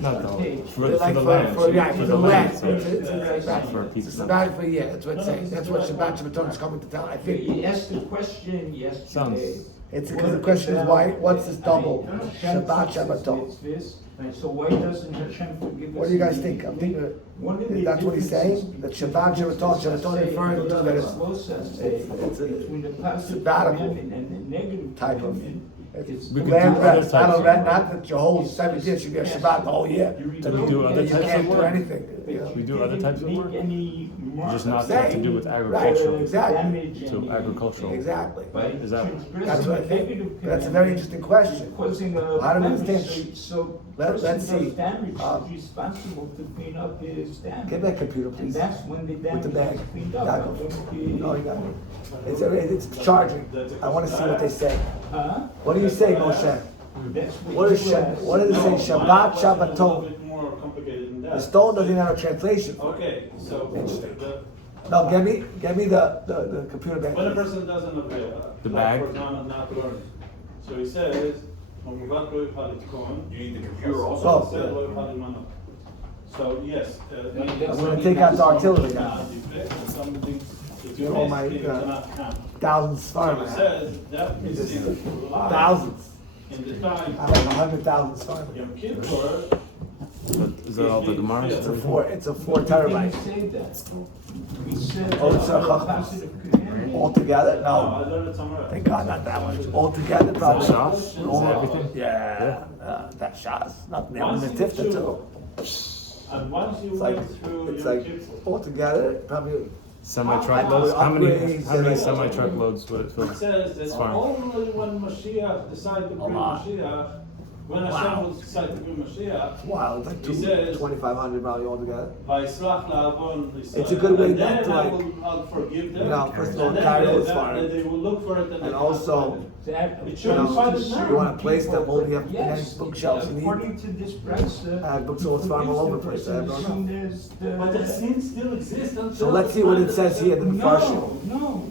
Not the whole. For Like the land. for the land. So It's a Shabbat for a year. That's what it's saying. That's what Shabbat Shabbaton is coming to tell. I think You asked the question yesterday. it's because the question is why? What's this double Shabbat Shabbaton? So why doesn't Hashem forgive us? What do you guys think? I'm thinking that's what he's saying. That Shabbat Shabbaton referring to that it's a sabbatical type of. It's We could land do other rest, not a types. rest, not that your whole 7 years should be a Shabbat the whole year. Can we do other You types can't of do work? anything. You know? We do other types of work? Just not Saying. have to do with Right, agricultural. exactly. To agricultural. Exactly. Is that? That's what I think. That's a very interesting question. Causing How do we understand? So Let's person see. does damage, is responsible to clean up his damage. Give me a computer, And please. that's when the damage With the bag. is cleaned up. Yaakov. No, you got it. It's charging. I want to see what they say. Huh? What do you say, Moshe? That's What is you asked. what does it say? Shabbat Mine is a little Shabbaton. bit more complicated than The that. stone doesn't have a translation. Okay, so Interesting. the- No, give me the computer back. when a person doesn't avail, The like bag? for example, not learning. So he says, you need the computer Oh. So yes. I'm gonna take out the artillery now. Oh my God. Thousands So farm. it says that is in Thousands. in the time I have 100,000 farm. Yom Kippur. Is that all the Gemara? It's a 4 We didn't terabyte. say that. We said Oh, that it's on a the chachmas. positive community. All together? I No. learned it somewhere else. Thank God, not that much. All together, probably. Shas? Is that everything? Yeah. That shas. Not the Once you tifta do- too. And once you It's went like through it's Yom like Kippur, all together, probably. Semi-truckloads? How many Upgrades, semi-truckloads would it fill? it says that It's fine. only when Mashiach decided to bring lot. Mashiach, when Hashem Wow. will decide to bring Mashiach, It's wild. It's like He says- 2,500 probably all together. Vayslach la'avon Yisrael. It's a good way And not then to, I like, will, I'll forgive them. you know, first of all, And then carry they- those that- far. They will look for it And also, That It you shouldn't know, find it now. you want a place that won't have Yes, many bookshelves you need. according to this price, Books all farm all over the place. I don't know. But the sin still exists until. So let's see what it says here in the Farshim. No.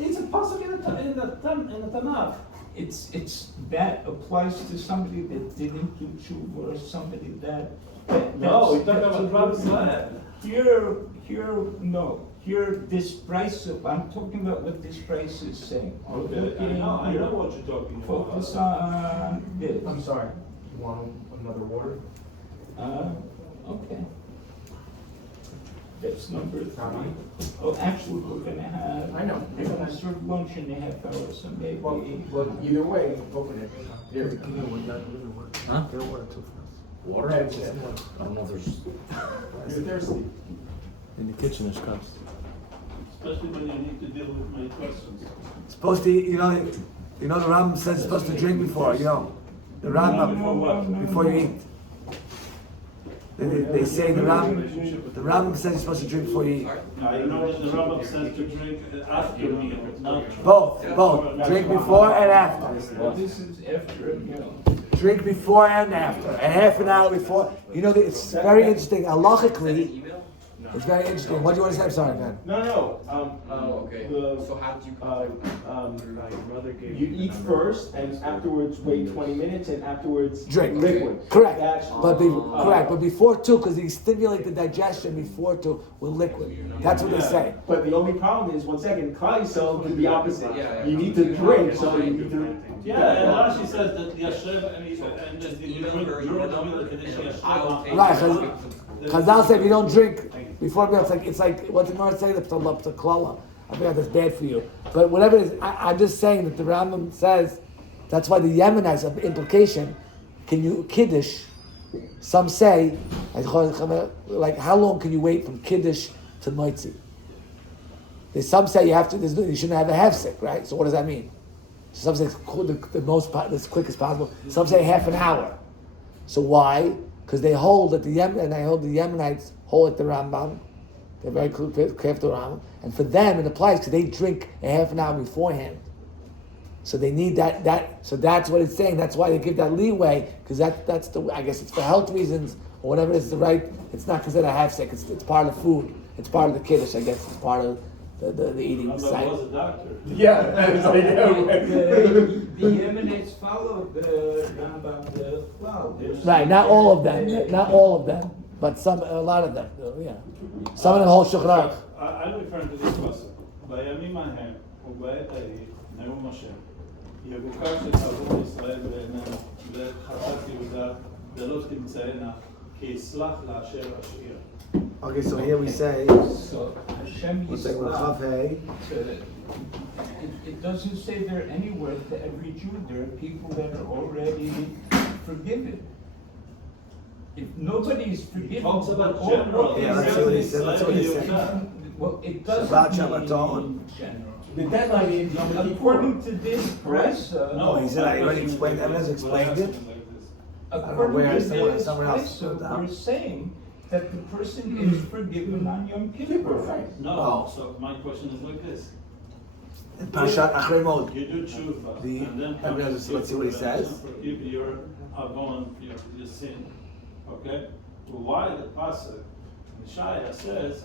It's a pasuk in the Tanakh. It's that applies to somebody that didn't do tshuva or somebody that. No, we're talking that's about a Rabbi good Israel. no. Here, this price of, I'm talking about what this price is saying. Okay, I know what you're talking about. Focus on this. I'm sorry. You want another water? Okay. That's number 3. Oh, actually, we're gonna have. I know. We're gonna serve lunch in a half hour, so maybe. Well, either way, open it. Here. Huh? Get a water too. Water? I don't know if there's. You're thirsty. In the kitchen, there's cups. Especially when you need to deal with my questions. Supposed to, you know, the Rambam says you're supposed to drink before, you know. The Rambam, before you eat. They say the Rambam says you're supposed to drink before you eat. I know that the Rambam says to drink after meal, not. Both. Drink before and after. This is after a meal. Drink before and after. And half an hour before. You know, it's very interesting. Halachically, it's very interesting. What do you want to say? I'm sorry, man. No. Okay. So how did you you eat first, and afterwards wait 20 minutes, and afterwards Drink. liquid. Correct. That's Correct. But before too, because they stimulate the digestion before too with liquid. That's what they say. But the only problem is, 1 second, Klal Yisrael do the opposite. You need to drink, so you need to. Yeah, and Rashi says that Yashev and just the drink during the meal condition Yashev. Right. Chazal said if you don't drink before meal, it's like what did Mara say? The klala. I forgot that's bad for you. But whatever it is, I'm just saying that the Rambam says that's why the Yemenites of implication. Can you kiddush? Some say, like, how long can you wait from kiddush to moitzi? Some say you have to. You shouldn't have a hefsek, right? So what does that mean? Some say the most as quick as possible. Some say half an hour. So why? Because they hold that the Yemenites hold at the Rambam. They're very careful to the Rambam, and for them it applies because they drink a half an hour beforehand. So they need that. So that's what it's saying. That's why they give that leeway because that's the. I guess it's for health reasons or whatever. It's the right. It's not considered a hefsek. It's part of the food. It's part of the kiddush. I guess it's part of the eating side. was a doctor. Yeah, it's like, The Yemenites followed the Rambam well. Right, not all of them, but a lot of them. Yeah, some of them hold Shulchan Aruch. I'm referring to this pasuk. בימים ההם ובעת ההיא נאום משה יבוקר שתעבור ישראל בעינינו וחטאת יהודה ולא תמצאנה כי יסלח לאשר אשיר. Okay, so here we say. So Hashem Yisrael. It doesn't say there anywhere to every Jew. There are people that are already forgiven. If nobody is forgiven, Talks about general. Yeah, that's what he said. That's what he said. Well, it doesn't Shabbat mean Shabbaton. general. the deadline is Yom Kippur. According to this press, No, he said I already explained. Evidence explained it. according where to someone- this somewhere else press, put it down. we're saying that the person is forgiven on Yom Kippur. No, Oh. so my question is like this. In Parashat Achrei Mod. You do tshuva, The and then evidence, let's see what he says. Forgive your avon, your sin. Okay? Why the pasuk Messiah says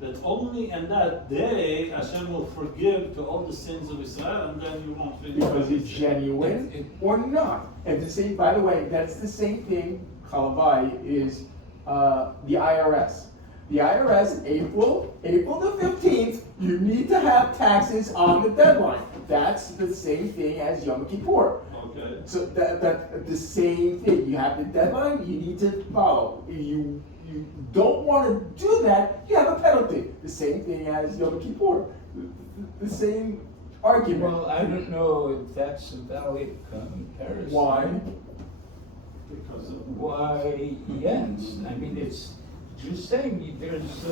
that only in that day Hashem will forgive to all the sins of Israel, and then you won't finish. Because it's genuine or not. And the same, by the way, that's the same thing, Chalavai, is the IRS. The IRS, April the 15th, you need to have taxes on the deadline. That's the same thing as Yom Kippur. Okay. So that the same thing. You have the deadline, you need to follow. If you don't want to do that, you have a penalty. The same thing as Yom Kippur. The same argument. Well, I don't know if that's a valid comparison. Why? Because of Why, yes. I mean, it's just saying there's,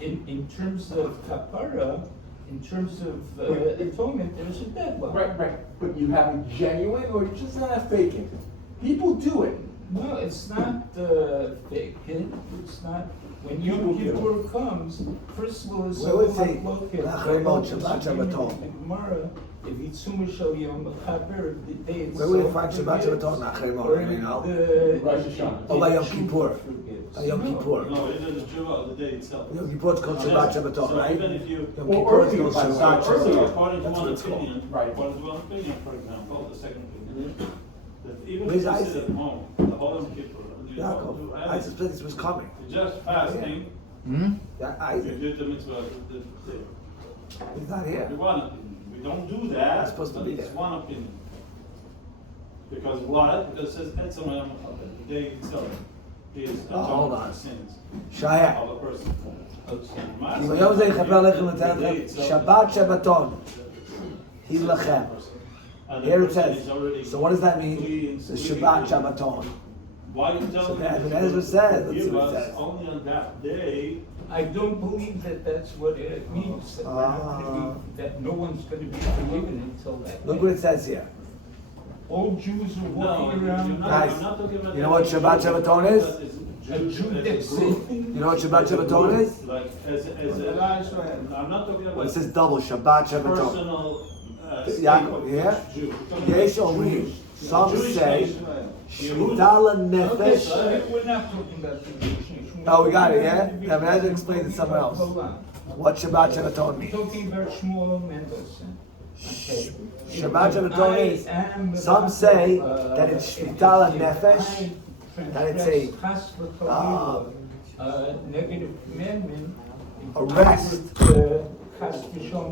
in terms of kapara, in terms of atonement, there's a deadline. Right. But you have a genuine or you're just not faking. People do it. No, it's not fake. It's not. When Yom Kippur comes, first of all, it's Where would it say, Achrei Mod, Shabbat Shabbaton? Gemara, if it's Sumashal Yom Chaper, the day it's Where would you find Shabbat Shabbaton? Achrei Mod, you know? Rosh Hashanah. Oh, by Yom Kippur. By Yom Kippur. no, it is tshuva of the day itself. Yom Kippur is called Shabbat Shabbaton, So right? even if you Yom Or Kippur is called earlier, Shabbat earlier. Shabbaton. according to That's what one it's called. opinion, Right. according to one opinion, for example, the second opinion, that even Where's if you Isaac? sit at home, the whole Yom Kippur, you don't Yaakov, do I anything. suspect this was coming. You're just fasting. Yeah, You Isaac, do the mitzvah. he's not here. The one opinion. We don't do that. He's supposed to but be it's there. one opinion. Because why? Because it says Etzem Yom Kippur, the day itself is hold atonement on. for sins Shaya. of a person. כי ביום זה יכפר לכם ונתן לכם שבת שבתון. היא לכם. Here it says, so what does that mean? The Shabbat Shabbaton. Why you So tell me? Ibn Ezra said, let's see Give what it us says. only on that day. I don't believe that that's what it means. That, we're not gonna be, that no one's going to be forgiven until that. Look day. what it says here. All Jews are No, walking you're around. not, Guys, I'm not talking about you know what Shabbat Shabbaton is? A Jew that's You know what Shabbat Shabbaton is? Like, I'm not talking about Well, it says double, Shabbat Shabbaton. personal. Yaakov, yeah? Jew. Yesh Omrim. Some Jewish say, nation. Shvita Okay, Nefesh. so we're not talking about the Jewish nation. Oh, we got it, yeah? Ibn Ezra explained it somewhere else. Hold on. What Shabbat Shabbaton We're means. talking about Shmuel Mendelssohn. Okay. Shabbat Shabbaton is, some say that it's Shvita Nefesh, that it's a negative commandment. a rest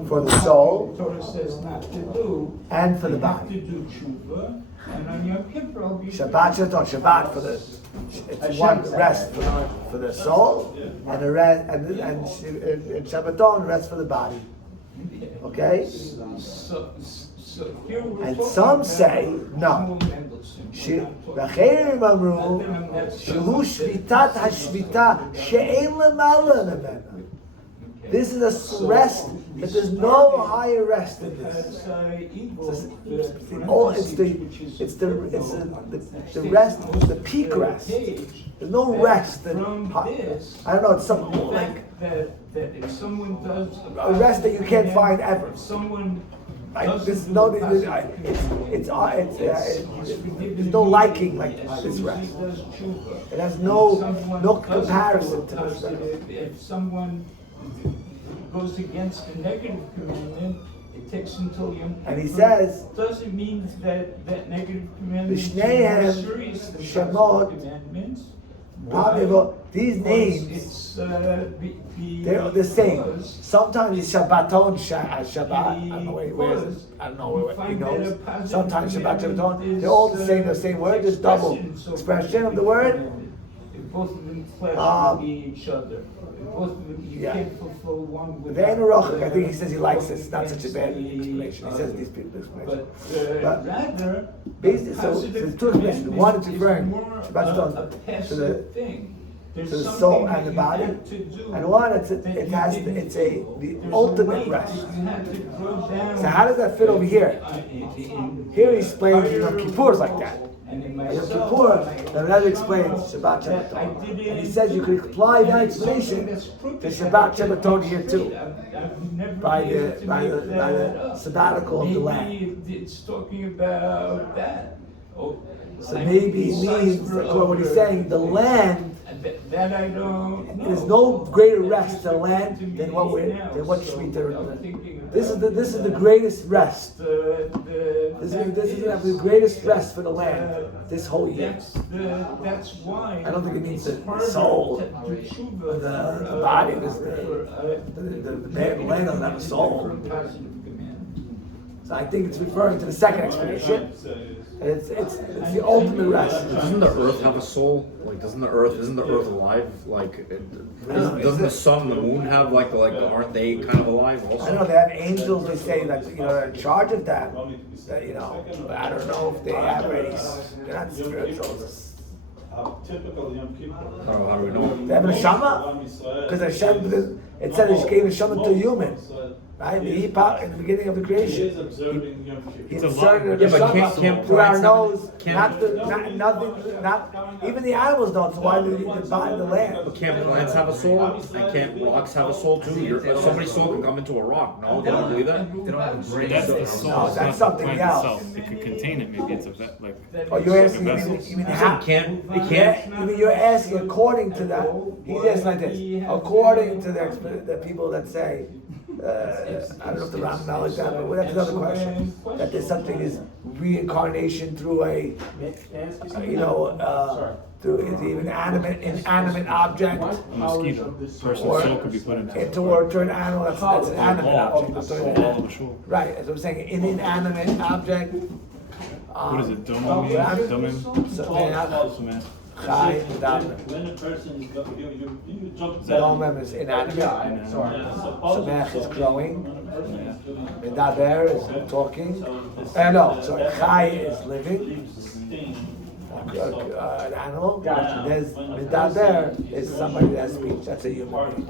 For the soul. The Torah says not to do. and for the You have body. to do tshuva, and on Yom Kippur I'll be. Shabbat Shabbaton, Shabbat for the, it's one rest for the soul, and the rest, and Shabbaton rest for the body. Okay? So here we're And talking some about say, no. ואחרים אמרו שהוא שביתת השביתה שאין למעלה ממנה. This is a rest that there's no higher rest than this. It's the rest, the peak rest. There's no rest that, I don't know, it's something like that if someone does a rest that you can't find ever. Someone There's no liking like this rest. It has no comparison to this rest. If someone goes against the negative commandment, it takes until you. And he says, doesn't mean that negative commandment is B'shneihem more serious than Shemot, commandments. These names, they're the same. Sometimes it's Shabbaton, Shabbat. I don't know where it is. I don't know where he knows. Sometimes Shabbat, Shabbaton. They're all the same word, just double expression of the word. Both of them clash with each other. Both of them, you can't fulfill one without. I think he says he likes this. It's not such a bad explanation. He says these people explanation. But rather, basically, so there's two explanations. One is referring to the soul and the body, and one it's the ultimate rest. So how does that fit over here? Here he explains Yom Kippur like that. Yom Kippur, the Rebbe explains Shabbat Shabbaton, and he says you could apply that explanation to Shabbat Shabbaton here too, by the sabbatical of the land. It's talking about that. So maybe it means, according to what he's saying, the land. That I don't know. There's no greater rest to land than what Shemitah. This is the greatest rest. This is the greatest rest for the land this whole year. That's why. I don't think it means the soul, the body. The land doesn't have a soul. So I think it's referring to the second explanation. It's the ultimate rest. Doesn't the earth have a soul? Like, isn't the earth alive? Like, doesn't the sun and the moon have like aren't they kind of alive also? I don't know, they have angels, they say that, they're in charge of that, but I don't know if they have any, they're not spirituals. Typical Yom Kippur. How do we know? They have a neshama? Because Hashem, it said he gave a neshama to a human. Right? In the beginning of the creation, he inserted a neshama through our nose. Not even the animals don't. So why do they buy the land? But can't plants have a soul? And can't rocks have a soul too? Somebody's soul can come into a rock. No, they don't believe that. They don't have a brain. That's the soul. No, it's that's not the something plant else. itself. It could contain it. Maybe it's a like. Oh, you're asking, you mean how? You're asking according to that. He's asking like this. According to the people that say, I don't know if the Ram knowledge that, but that's another question. That there's something as reincarnation through through even inanimate object. A mosquito. Person's soul could be put into an animal. That's an animate object. Right. As I'm saying, an inanimate object. What is it? Domim? Chai, when a person is you jump Domim is inanimate. Samech is growing. Medaber is talking. Chai is living. An animal. There's Medaber is somebody that has speech. That's a human being.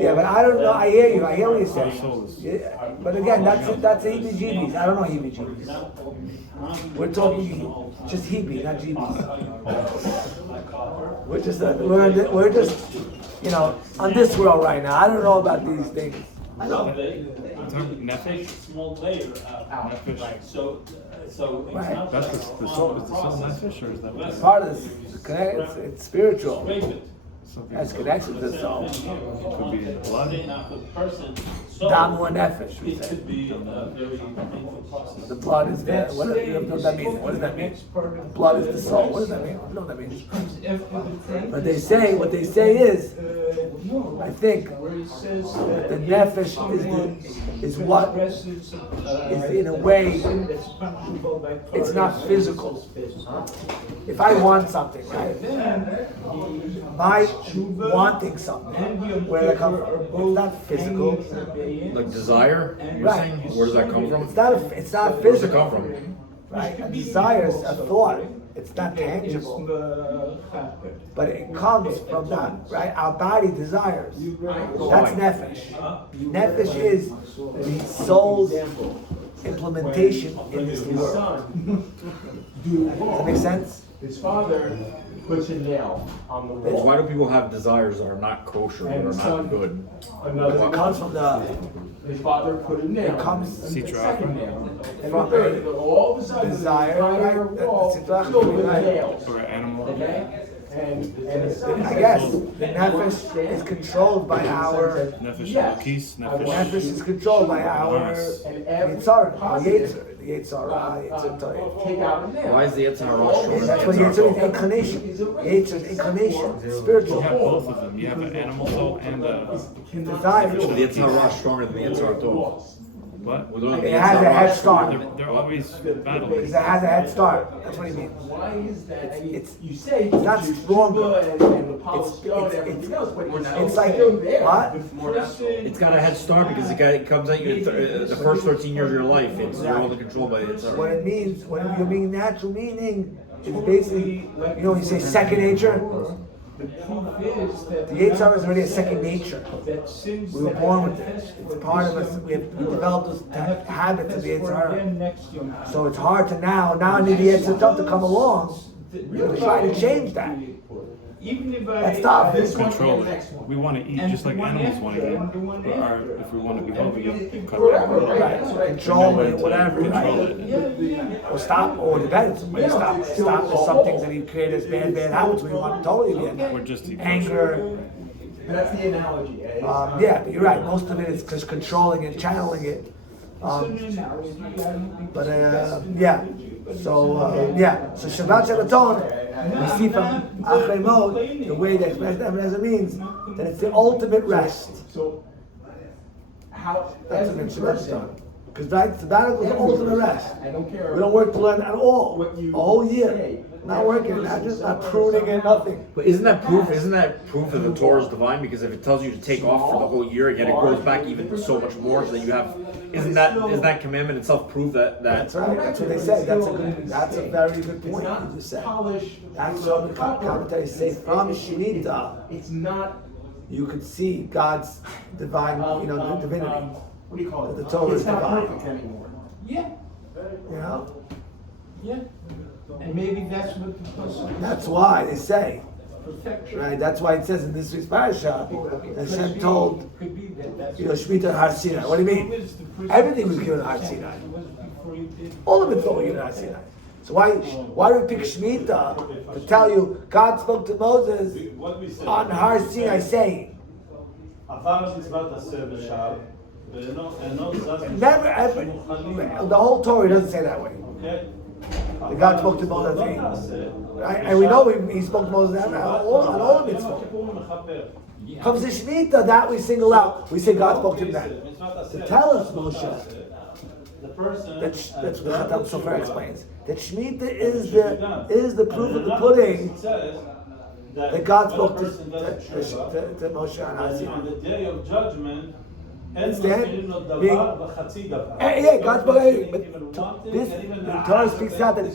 Yeah, but I don't know. I hear you. I hear what you're saying. Yeah, but again, that's heebie-jeebies. I don't know heebie-jeebies. We're talking just heebie, not jeebies. We're just on this world right now. I don't know about these things. Nefesh? Small layer. Nefesh. So it's Right. not That's the soul. Is the soul nefesh or is that? It's part of this. It's spiritual. Something It's connected to the soul. could be the blood. Damu and nefesh, we It say. could be a very painful process. The blood is there. What does that mean? What does that mean? Blood is the soul. What does that mean? I don't know what that means. But what they say is, I think, the nefesh is what is in a way, it's not physical. If I want something, right? wanting something. Where does that come from? It's not physical. Like desire, you're Right. saying? Where does that come from? It's not Where does it physical. come from? Right? A desire is a thought. It's not tangible. But it comes from that, right? Our body desires. That's nefesh. Nefesh is the soul's implementation in this world. Does that make sense? His father puts a nail on the So wall. why do people have desires that are not kosher, that And are son- not good? Another It comes from the His father put a nail. It comes a second nail. And from the all of a sudden, desire, the entire right? wall The sitrach, filled with right. nails. Or an animal. Okay? And I guess the nefesh is controlled by our Nefesh Yes. Elokis, the Nefesh. nefesh is controlled by our And every Yitzhar, positive, the Yitzhar, take out a nail. Why is the Yetzer Hara stronger than That's the what Yetzer Yitzhar is Hara? inclination. Yitzhar is inclination, You spiritual. have both of them. You have an animal soul and a Desire. So the Yetzer Hara is stronger than the Yetzer Hara Tov. what? We don't have the It has Yetzer a Hara head stronger start. They're always battling. Because it has a head start. That's what he means. Why is that? I mean, It's- you say it's not you stronger. and the polished stone and it's- everything else, but It's like, still there. what? It's got a head start because it comes at you the first 13 years of your life. You're only controlled by the Yetzer What Hara. it means, when you mean natural meaning, is basically, you know, when you say second nature, The proof is that the Yitzhar is already a second nature. that sins We were that born are with it. manifested It's part of us. We developed those habits of the Yitzhar. Again next Yom Kippur. So it's hard to now I need the Yitzhar to come along. You're gonna try to change that. Even if That's tough. This one Control and the it. next one. We want to eat And just like the one animals after want to and the one eat. But after. if we want to be healthy, we cut Forever, back. right? Control it, whatever, Control right? it. Yeah. Or stop, or it depends. When you stop, there's some things that you create as bad habits when you want to totally be Or just eat anger. That's the analogy. Eh? Yeah, but you're right. Most of it is just controlling and channeling it. But yeah. So yeah. So Shabbat Shabbaton, we see from Achrei Mod the way they express Ebenezer means that it's the ultimate rest. So, how, That's as what a it means Shabbat person, Shabbaton. Because that sabbatical is the ultimate rest. I don't care. We don't work to learn at all. What you A whole year. say. Not working, not just not pruning it, nothing. But isn't that proof? Isn't that proof that the Torah is divine? Because if it tells you to take off for the whole year, again, it grows back even so much more. So that you have, isn't that commandment itself proof that That's right. That's what they say. That's a very good It's point. not You just said. polished. That's what the commentaries say. From Shemitah, It's not. you could see God's divine, the divinity. What do you call it? The Torah It's is not divine. perfect anymore. Yeah, You know, yeah. And maybe that's what the person. that's why they say, Perfection. right? That's why it says in this week's parasha, Hashem told, Could be that that's. Shemitah Har Sinai. What do you mean? Everything was given at Har Sinai. All of it's what we given at Har Sinai. So why do we pick Shemitah to tell you God spoke to Moses What we say. on Har Sinai saying? עבר מצוות עשה בשער, ואינו זז Never ever. The whole Torah doesn't say that way. Okay? The God spoke to Moses saying. Right? And we know he spoke to Moses on all of mitzvot. Comes to Shemitah, that we single out. We say God spoke to him then. To tell us, Moshe, that's what the Khatam Sofer explains. That Shemitah is the proof of the pudding that God spoke to Moshe on Har Sinai. On the day of judgment, Understand? Yeah, Yeah, God spoke. But this, the Torah speaks out that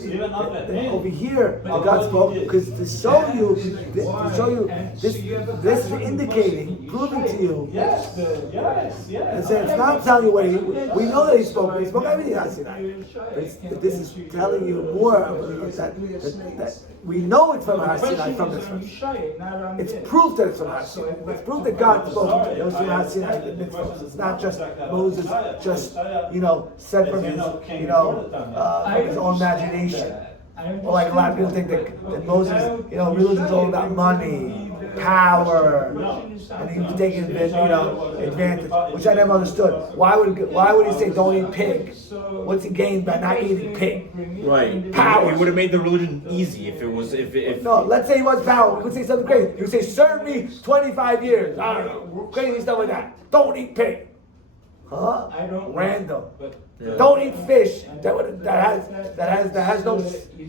over here, that God spoke because to show you, this is indicating, proving to you. Yes. And so it's not telling you what we know that he spoke everything on Sinai. But this is telling you more of that we know it's from Har Sinai from this verse. It's proof that it's from Har Sinai. It's proof that God spoke. It was from Har Sinai. It's not just Moses said from his from his own imagination. Or like a lot of people think that Moses, religion is all about money, power, and he was taking advantage, which I never understood. Why would he say don't eat pig? What's he gained by not eating pig? right? Power. It would have made the religion easy if it was if. No, let's say he was power. We would say something crazy. He would say, serve me 25 years. I don't know, crazy stuff like that. Don't eat pig. Huh? I don't. Random. But Yeah. Don't eat fish that has no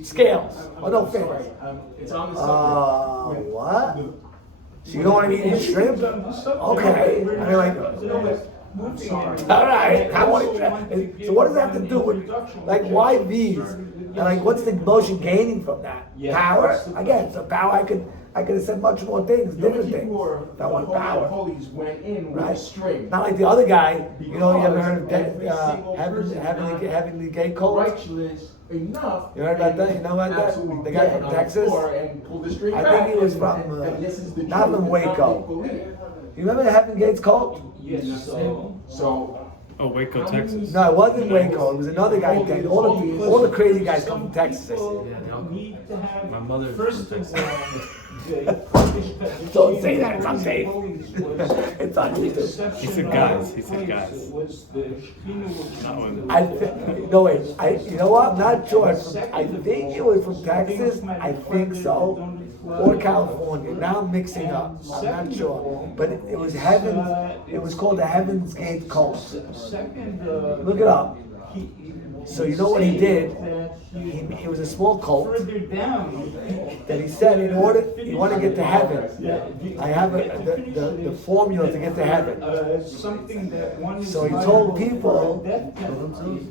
scales or no fins. It's on the subject. What? So you don't want to be eating shrimp? Okay. I mean, like, all right. I want to shrimp. So what does that have to do with, like, why these? And like, what's the Moshe gaining from that? Power? Again, so power. I could have said much more things, different things. If I want power. Went in with Right. a string. Not like the other guy. You know, you ever heard of having the gate code? Righteous enough. You heard about that? You know about that? Absolutely The guy dead from on the Texas? floor and pulled the string I back. think he was from, And this is the not truth, from it's Waco. make-believe. You remember the Heaven Gates cult? Yes, So, Oh, Waco, Texas. No, it wasn't Waco. It was another guy. All the crazy guys come from Texas. I see. need to have. My mother's first from of Texas. all, Don't say that, it's on tape. It's on He YouTube. said guys. He said guys. Was the Not women. No wait. You know what? I'm not sure. I think it was from Texas. I think so, or California. Now I'm mixing up. I'm not sure. But it was Heaven's. It was called the Heaven's Gate Cult. second. Look it up. So you know what he did? It was a small cult Further down. that he said in order you want to get to heaven. I have the formula to get to heaven. Something that one is So he told liable people for death penalty.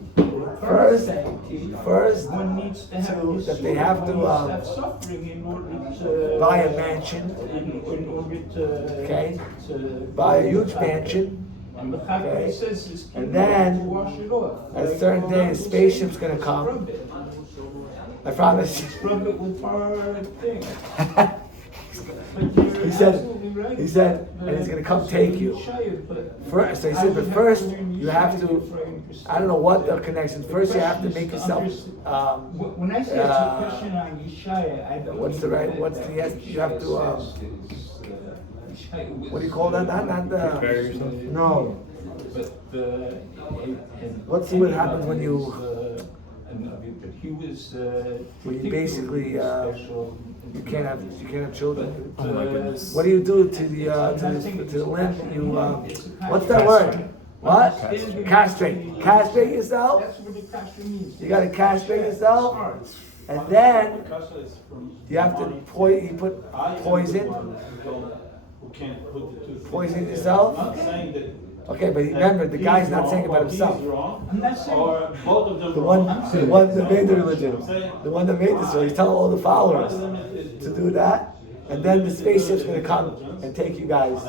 first One needs to have that they have to have suffering in order to buy a mansion, in order to okay? to Buy a huge mansion. And the fact that Okay. he says his And kingdom then, to wash it off. at a certain day, a spaceship's gonna come. Scrub it. I promise. Scrub it with hard thing. He said, and it's gonna come take you. First, so he said, but first you have to. I don't know what the connection. First, you have to make yourself. When I say it's a question on Yeshaya, I don't. What's the right? What's the yes? You have to. What do you call that? Not Prepare yourself. No. What's what happens when you? But he was. When you basically you can't have children. Oh my goodness. What do you do to the limb? You what's that word? What? Castrate. Castrate yourself. That's what the kasha means. You gotta castrate yourself, and then you have to you put poison. Poison yourself. I'm not saying that. Okay, but remember, the guy's not saying about himself. I'm not saying. Or both of them The wrong. one that made the religion, the one that made this, so he's telling all the followers to do that, and then the spaceship's gonna come and take you guys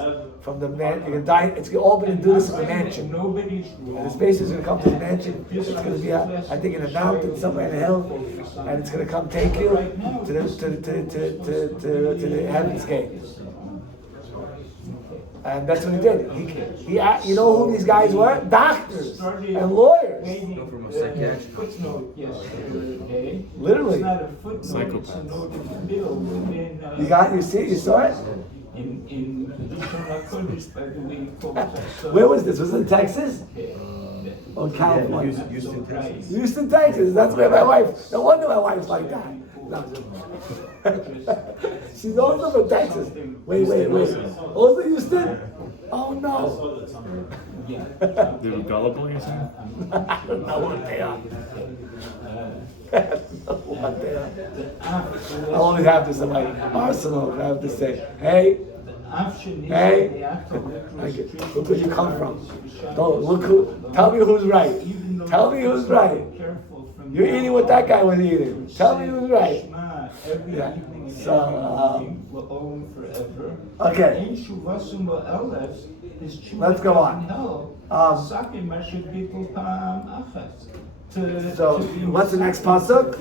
from the man. You're gonna die. It's all gonna do this in the mansion. Nobody's And the wrong. spaceship's gonna come to the mansion. It's gonna be, I think, in a mountain somewhere in a hill, and it's gonna come take you to the heaven's gate. And that's what he did. You know who these guys were? Doctors and lawyers. From a psychiatrist. Footnote yesterday. Literally. It's not a footnote, it's a Psychopath. note in the middle within. You saw it? In the Torah Kodesh, by the way, called Where was this? Was it in Texas? Or California? Houston, Texas. Houston, Texas. That's where my wife. No wonder my wife's like that. No. She's also from Texas. Wait. Also Houston? Oh no. They were gullible, you saying? I don't know what they are. I don't know what they are. I always have this in my arsenal. I have to say, hey, look where you come from. Don't look who. Tell me who's right. Tell me who's right. You're eating what that guy was eating. Tell me who's right. Yeah. So, okay. Let's go on. So, what's the next pasuk?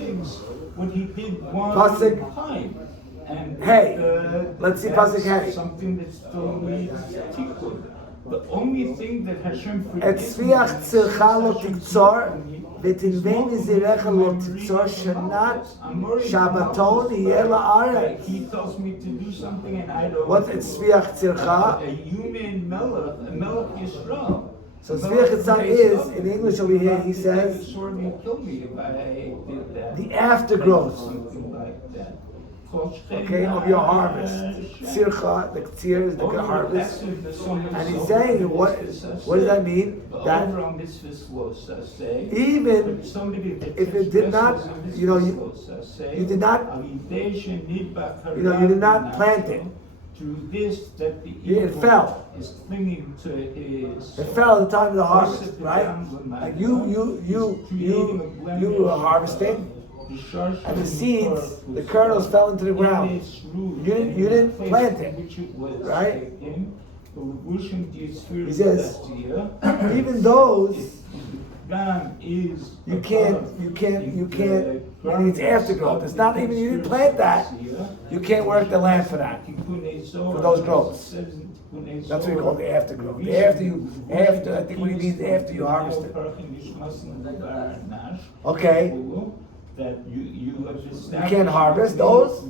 What he did one Pasuk. time. And Hey, let's see pasuk hey. something that still needs tikkun. The only thing that Hashem את צפיח צלך לא תקצור, ותנבא מזרעך לא תקצור שנת שבתון יהיה לארץ. He tells me to do something and I don't. What's את צפיח צלך? A human melech, a melech Yisrael. So tzviach tzar is, in English over here, he The says, sword will kill me if I did that. the aftergrowth, Something like that. okay, of your harvest. Tzircha, the tzir is the good harvest. And he's saying, what does that mean? That even if it did not, you did not plant it. through this that the Yeah, it evil fell. is clinging to his. It fell at the time of the harvest, right? Like you were harvesting, and the seeds, the kernels fell into the ground. You didn't plant it, right? He says, even those you can't, and it's aftergrowth. It's not even, you didn't plant that. You can't work the land for that, for those growths. That's what we call the aftergrowth. After, I think what he means after you harvest it. Okay. You can't harvest those.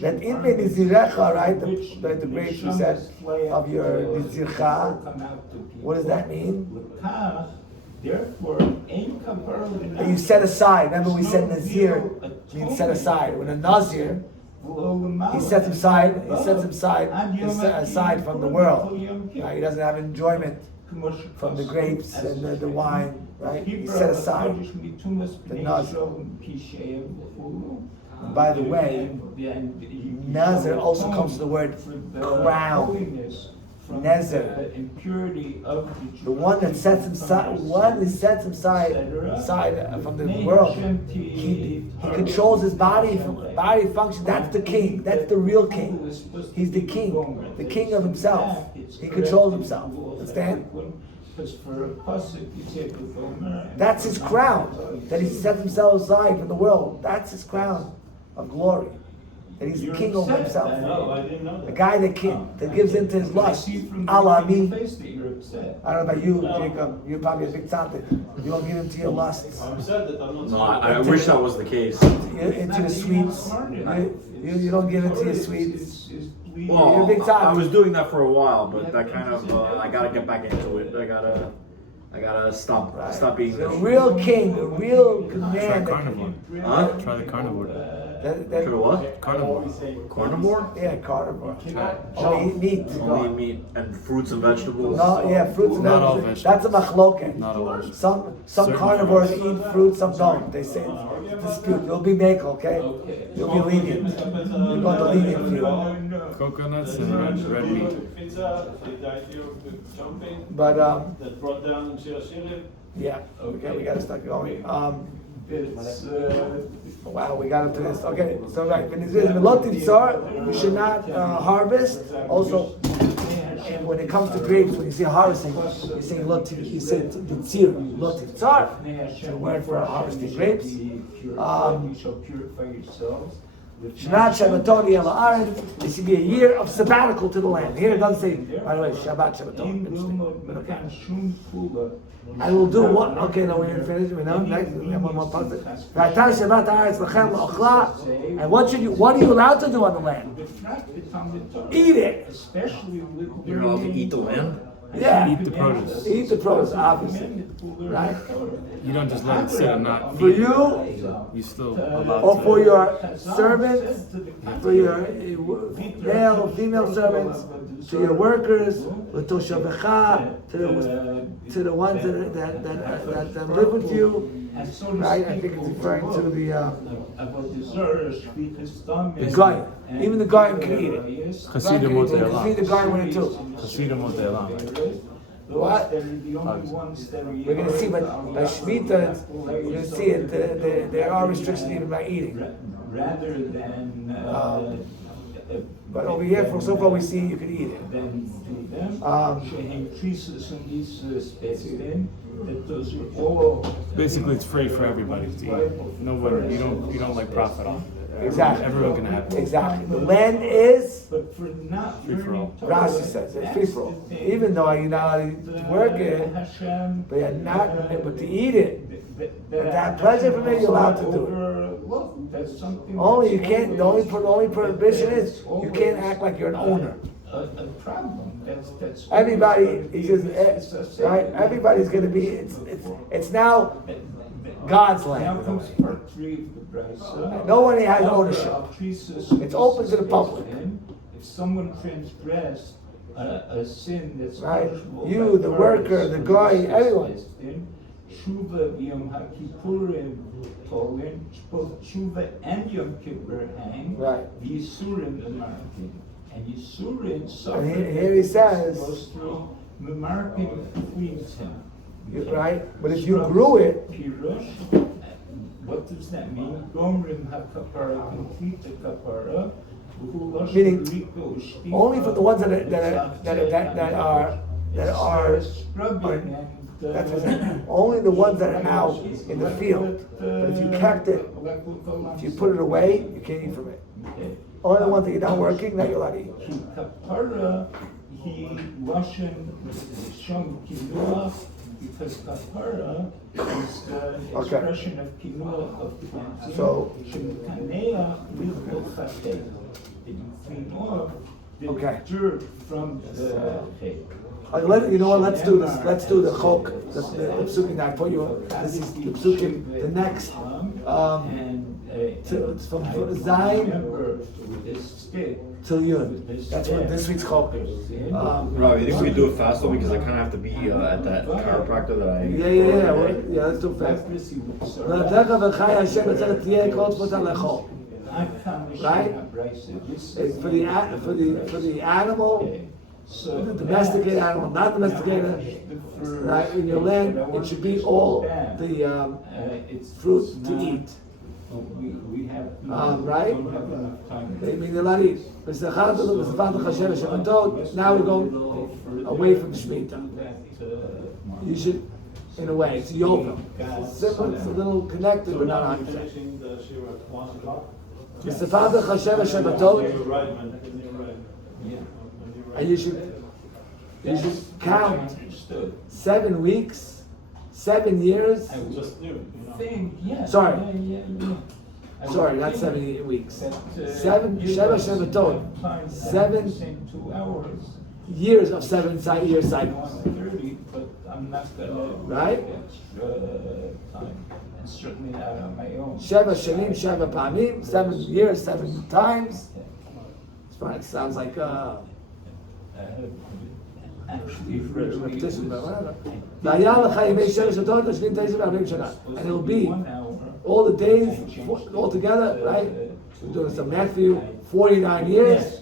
That in the nizirecha, right? The grapes you said of your nizircha. What does that mean? Therefore, That you set aside. Remember we said nazir means set aside. When a nazir, he sets aside from the world. Right? He doesn't have enjoyment from the grapes and the wine. Right? He set aside the nazir. By the way, nazir also comes to the word crown. Nezer, the one that sets himself, aside from the world. He controls his body function. That's the king. That's the real king. He's the king of himself. He controls himself. Understand? That's his crown. That he sets himself aside from the world. That's his crown of glory. That he's the king over himself. The guy that gives into his lust. Allah me. I don't know about you, Jacob. You're probably a big tzaddik. You won't give into your lusts. No, I wish that was the case. Into the sweets. You don't give into your sweets. Well, You're a big tzaddik. I was doing that for a while, but that kind of I gotta get back into it. I gotta stop being The real king, the real Try man. carnivore. Huh? Try the carnivore. Try what? Carnivore. Carnivore? Yeah, carnivore. Only eat meat. Only meat and fruits and vegetables. No, yeah, fruits and Not all vegetables. vegetables. That's a machloket. Not all vegetables. Some Certain carnivores foods. eat fruit, some don't. They say it's dispute. You'll be make, okay? You'll be lenient. You're going to lenient field. Coconuts and red meat. But that brought down Shir Hashirim. yeah, we got to start going. Wow, we got into this. Okay, so right, we should not harvest. Also, and when it comes to grapes, when you say harvesting, you say lotiv, you say tzir, lotiv tzar. It's a word for harvesting grapes. Shabbat Shabbaton Yom Haaretz. It should be a year of sabbatical to the land. Here it doesn't say, by the way, Shabbat Shabbaton. Interesting. But okay. I will do what? Okay, no, we're finished. We know. Next, we have one more puzzle. V'atar Shabbat Haaretz Lachem L'Ochla. And what are you allowed to do on the land? Eat it. You're allowed to eat the land? Yeah. Eat the produce. Eat the produce, obviously. Right? You don't just let it sit and not For eat. you, You still allowed or to. for your servants, for your male, female servants, to your workers, to the ones that live with you, right? I think it's referring to the guy. Even the guy can eat it. Chassidim You what they can allow. feed the guy with it too. Chassidim what they allow. What? We're going to see, but by Shemitah, we're going to see it. There are restrictions even by eating. Rather than. But over here, so far we see you can eat it. Basically, it's free for everybody to eat. Nobody, you don't like profit on it. Exactly. Everyone can have it. Exactly. The land is Free for all. Rashi says it's free for all. Even though you're not allowed to work it, but you're not, but to eat it, but to have pleasure from it, you're allowed to do it. Only you can't. The only prohibition is you can't act like you're an owner. Everybody, he says, right? Everybody's going to be. It's now God's land. No one has ownership. It's open to the public. If someone transgressed a sin that's right, you, the worker, the guy, everyone. Tshuva Yom HaKippurim told both Tshuva and Yom Kippur hang. Right. Yisurim Amartim. And Yisurin suffering. And here he says, goes through Memarpim cleans him. right? But if you grew it, Pirush, what does that mean? Gomrim HaKapara, complete the kapara. Meaning, only for the ones that are that's what I'm saying. Only the ones that are out in the field. But if you kept it, if you put it away, you can't eat from it. Only the ones that you're not working, that you're allowed to eat. Kapara, he Russian Shom Kinua, because kapara is the expression of kinua of cleansing. So, Shemkanea will chatei. That you clean off the dirt from the cake. You know what? Let's do this. Let's do the chok, the psukim that I put you on. This is the psukim. The next, from Zayin till Yud. That's what this week's chok is. Rob, you think we can do it fast though? Because I kind of have to be at that chiropractor that I. Yeah. Let's do it fast. Right? For the animal, the domesticated animal, not domesticated, right? In your land, it should be all the fruit to eat. Right? They mean they're allowed to eat. Now we're going away from Shemitah. You should, in a way, it's yoga. It's simple, it's a little connected, but not 100%. And you should count 7 weeks, 7 years. Sorry, not 7 weeks. 7 years of 7-year cycles. Right? And certainly not on my own. 7 shanim, 7 pamim, 7 years, 7 times. It's fine. It sounds like repetition, but whatever. And it will be all the days all together, right? We're doing some Matthew, 49 years.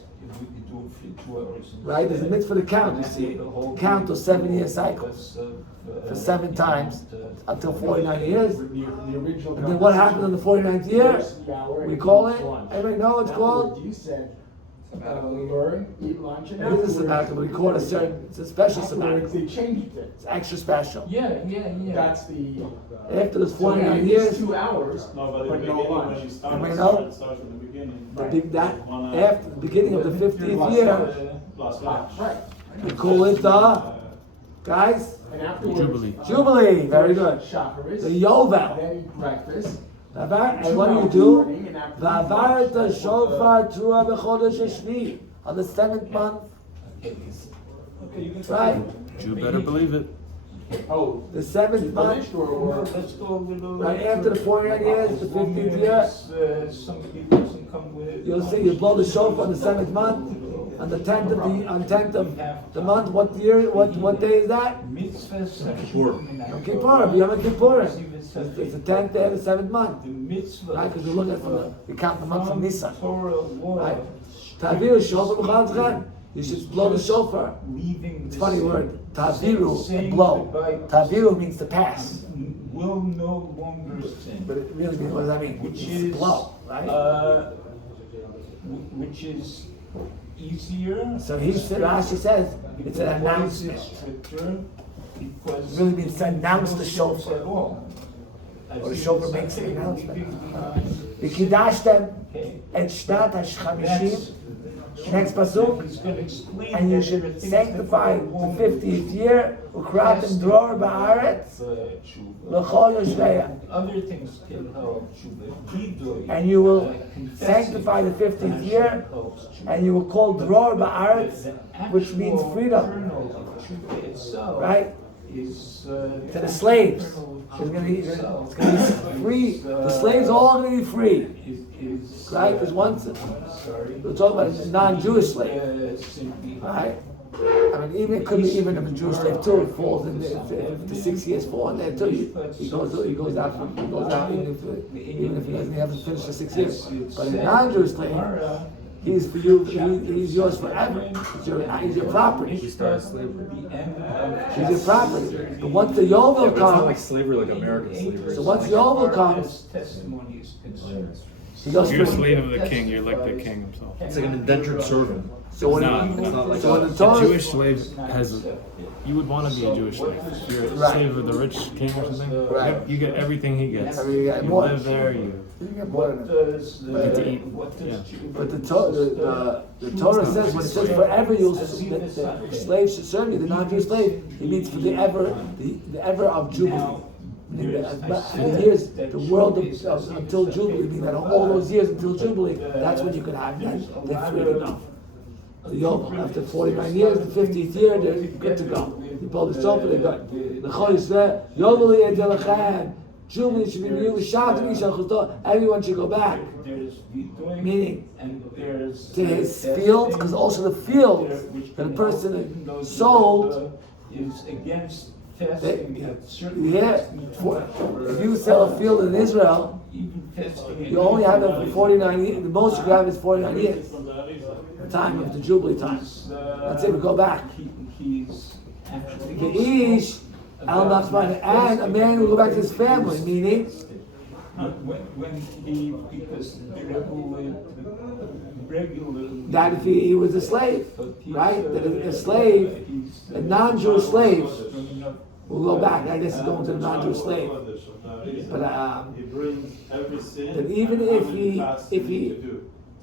Right? There's a mitzvah to count, you see. Count those 7-year cycles for 7 times until 49 years. And then what happened in the 49th year? We call it, everybody know what it's called? Learn, eat lunch, and It is a sabbatical, but we call it it's a special sabbatical. They changed it. It's extra special. Yeah. That's the. After those 49 years, 2 hours, No, but but the no beginning when lunch. you start, Everybody it know? starts from the beginning. after the beginning of the 50th year, Last lunch. Right. we call it the, guys, And afterwards. Jubilee. Very good. Shacharis. The Yovel. Then eat breakfast. And what do? V'avar the shofar truah b'chodesh Shvi on the 7th month. Right. You better believe it. Oh, The 7th month. finished or? Let's go a little. Right after the 49 years, the 50th year. Somebody doesn't come with. You'll see, you blow the shofar on the 7th month. On the 10th of the month, what year? What day is that? Mitzvah. Yom Kippur. Yom Kippur. It's the 10th day of the 7th month. The mitzvah. Right, because we look at we count the month from Nisan. Torah law. Right. Taviru shofar b'chadchan. You should blow the shofar. Leaving. It's a funny word. Taviru and blow. Taviru means to pass. Will no longer sin. But it really means, what does that mean? Which It's is blow, right? Which is easier. So Rashi says it's an announcement. Because It really means to announce the shofar. at all. Or the shofar makes an announcement. V'kidashtem et shtat hashchamishim. Next pasuk. And you should sanctify the 50th year. Ukratim dror ba'aretz. L'chol yoshveya. Other things can help. And you will sanctify the 50th year, and you will call dror ba'aretz, which means freedom, right? To the slaves. It's going to be free. The slaves are all going to be free, right? Because once we're talking about non-Jewish slave, right? I mean, even it could be even if a Jewish slave too. It falls in there. If the 6 years fall in there too. He goes out even if he doesn't have to finish the 6 years. But a non-Jewish slave, He's for you. He's yours forever. He's your property. We started slavery. He's your property. But once the Yovel But it's not like comes, slavery, like American slavery. so once the Yovel comes, testimony is concerned. he goes You're a for. slave of the king. You're like the king himself. It's like an indentured servant. So when, It's not like so when a- the A Torah, Jewish slave has. You would want to be a Jewish slave. If you're a Right. slave of the rich king or something, Right. you get everything he gets. I mean, you get You more. live there. You you get more than that. get to eat. Yeah. But the Torah says when it says forever the slave should serve you, the non-Jewish slave, it means for the ever of Jubilee. Meaning that the years, the world until Jubilee, meaning that all those years until Jubilee, that's when you can have that. They're free to go. The Yovel, after 49 years, the 50th year, they're good to go. You pull the sofa, they're good. The Chol Yisrael, Yovel Yedel Jubilee should be renewed. Everyone should go back. Meaning to his field, because also the field that a person sold, is against that, fasting at certain if you sell a field in Israel, you only have it for 49 years. The most you can have is 49 years. The time of the Jubilee time. That's it. We go back. He's actually The Ish Al Nachman, and a man will go back to his family, meaning when he, because regularly that if he was a slave, right? That a slave, a non-Jewish slave, will go back. I guess he's going to the non-Jewish slave. But He brings every sin. that even if he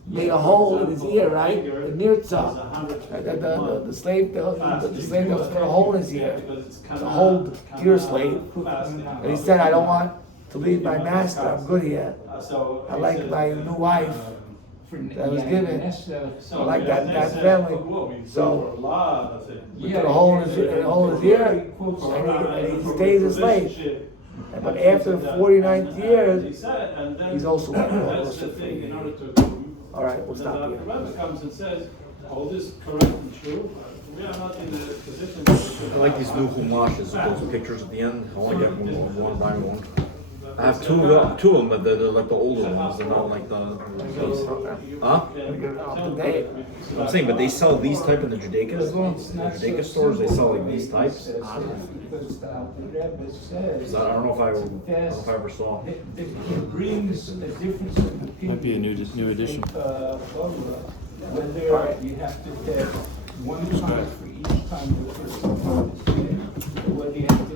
made a hole in his ear, right? The nirtza, the slave that was put a hole in his ear, to hold your slave. And he said, I don't want to leave my master, I'm good here. I like my new wife that was given. I like that family. So we put a hole in his ear, and he stays a slave. But after the 49th year, he's also free. All right, we'll stop The here. Rebbe comes and says, all this correct and true. We are not in the position. I like these new humashes, those pictures at the end. I want to get one by one. I have two of them, but they're like the older ones. They're not like the. Huh? I'm saying, but they sell these type in the Judaica as well. In the Judaica stores, they sell like these types. Because the Rebbe says, I don't know if I ever saw. it brings a difference of opinion. Might be a new edition. Whether you have to take one time for each time the person is there, or whether you have to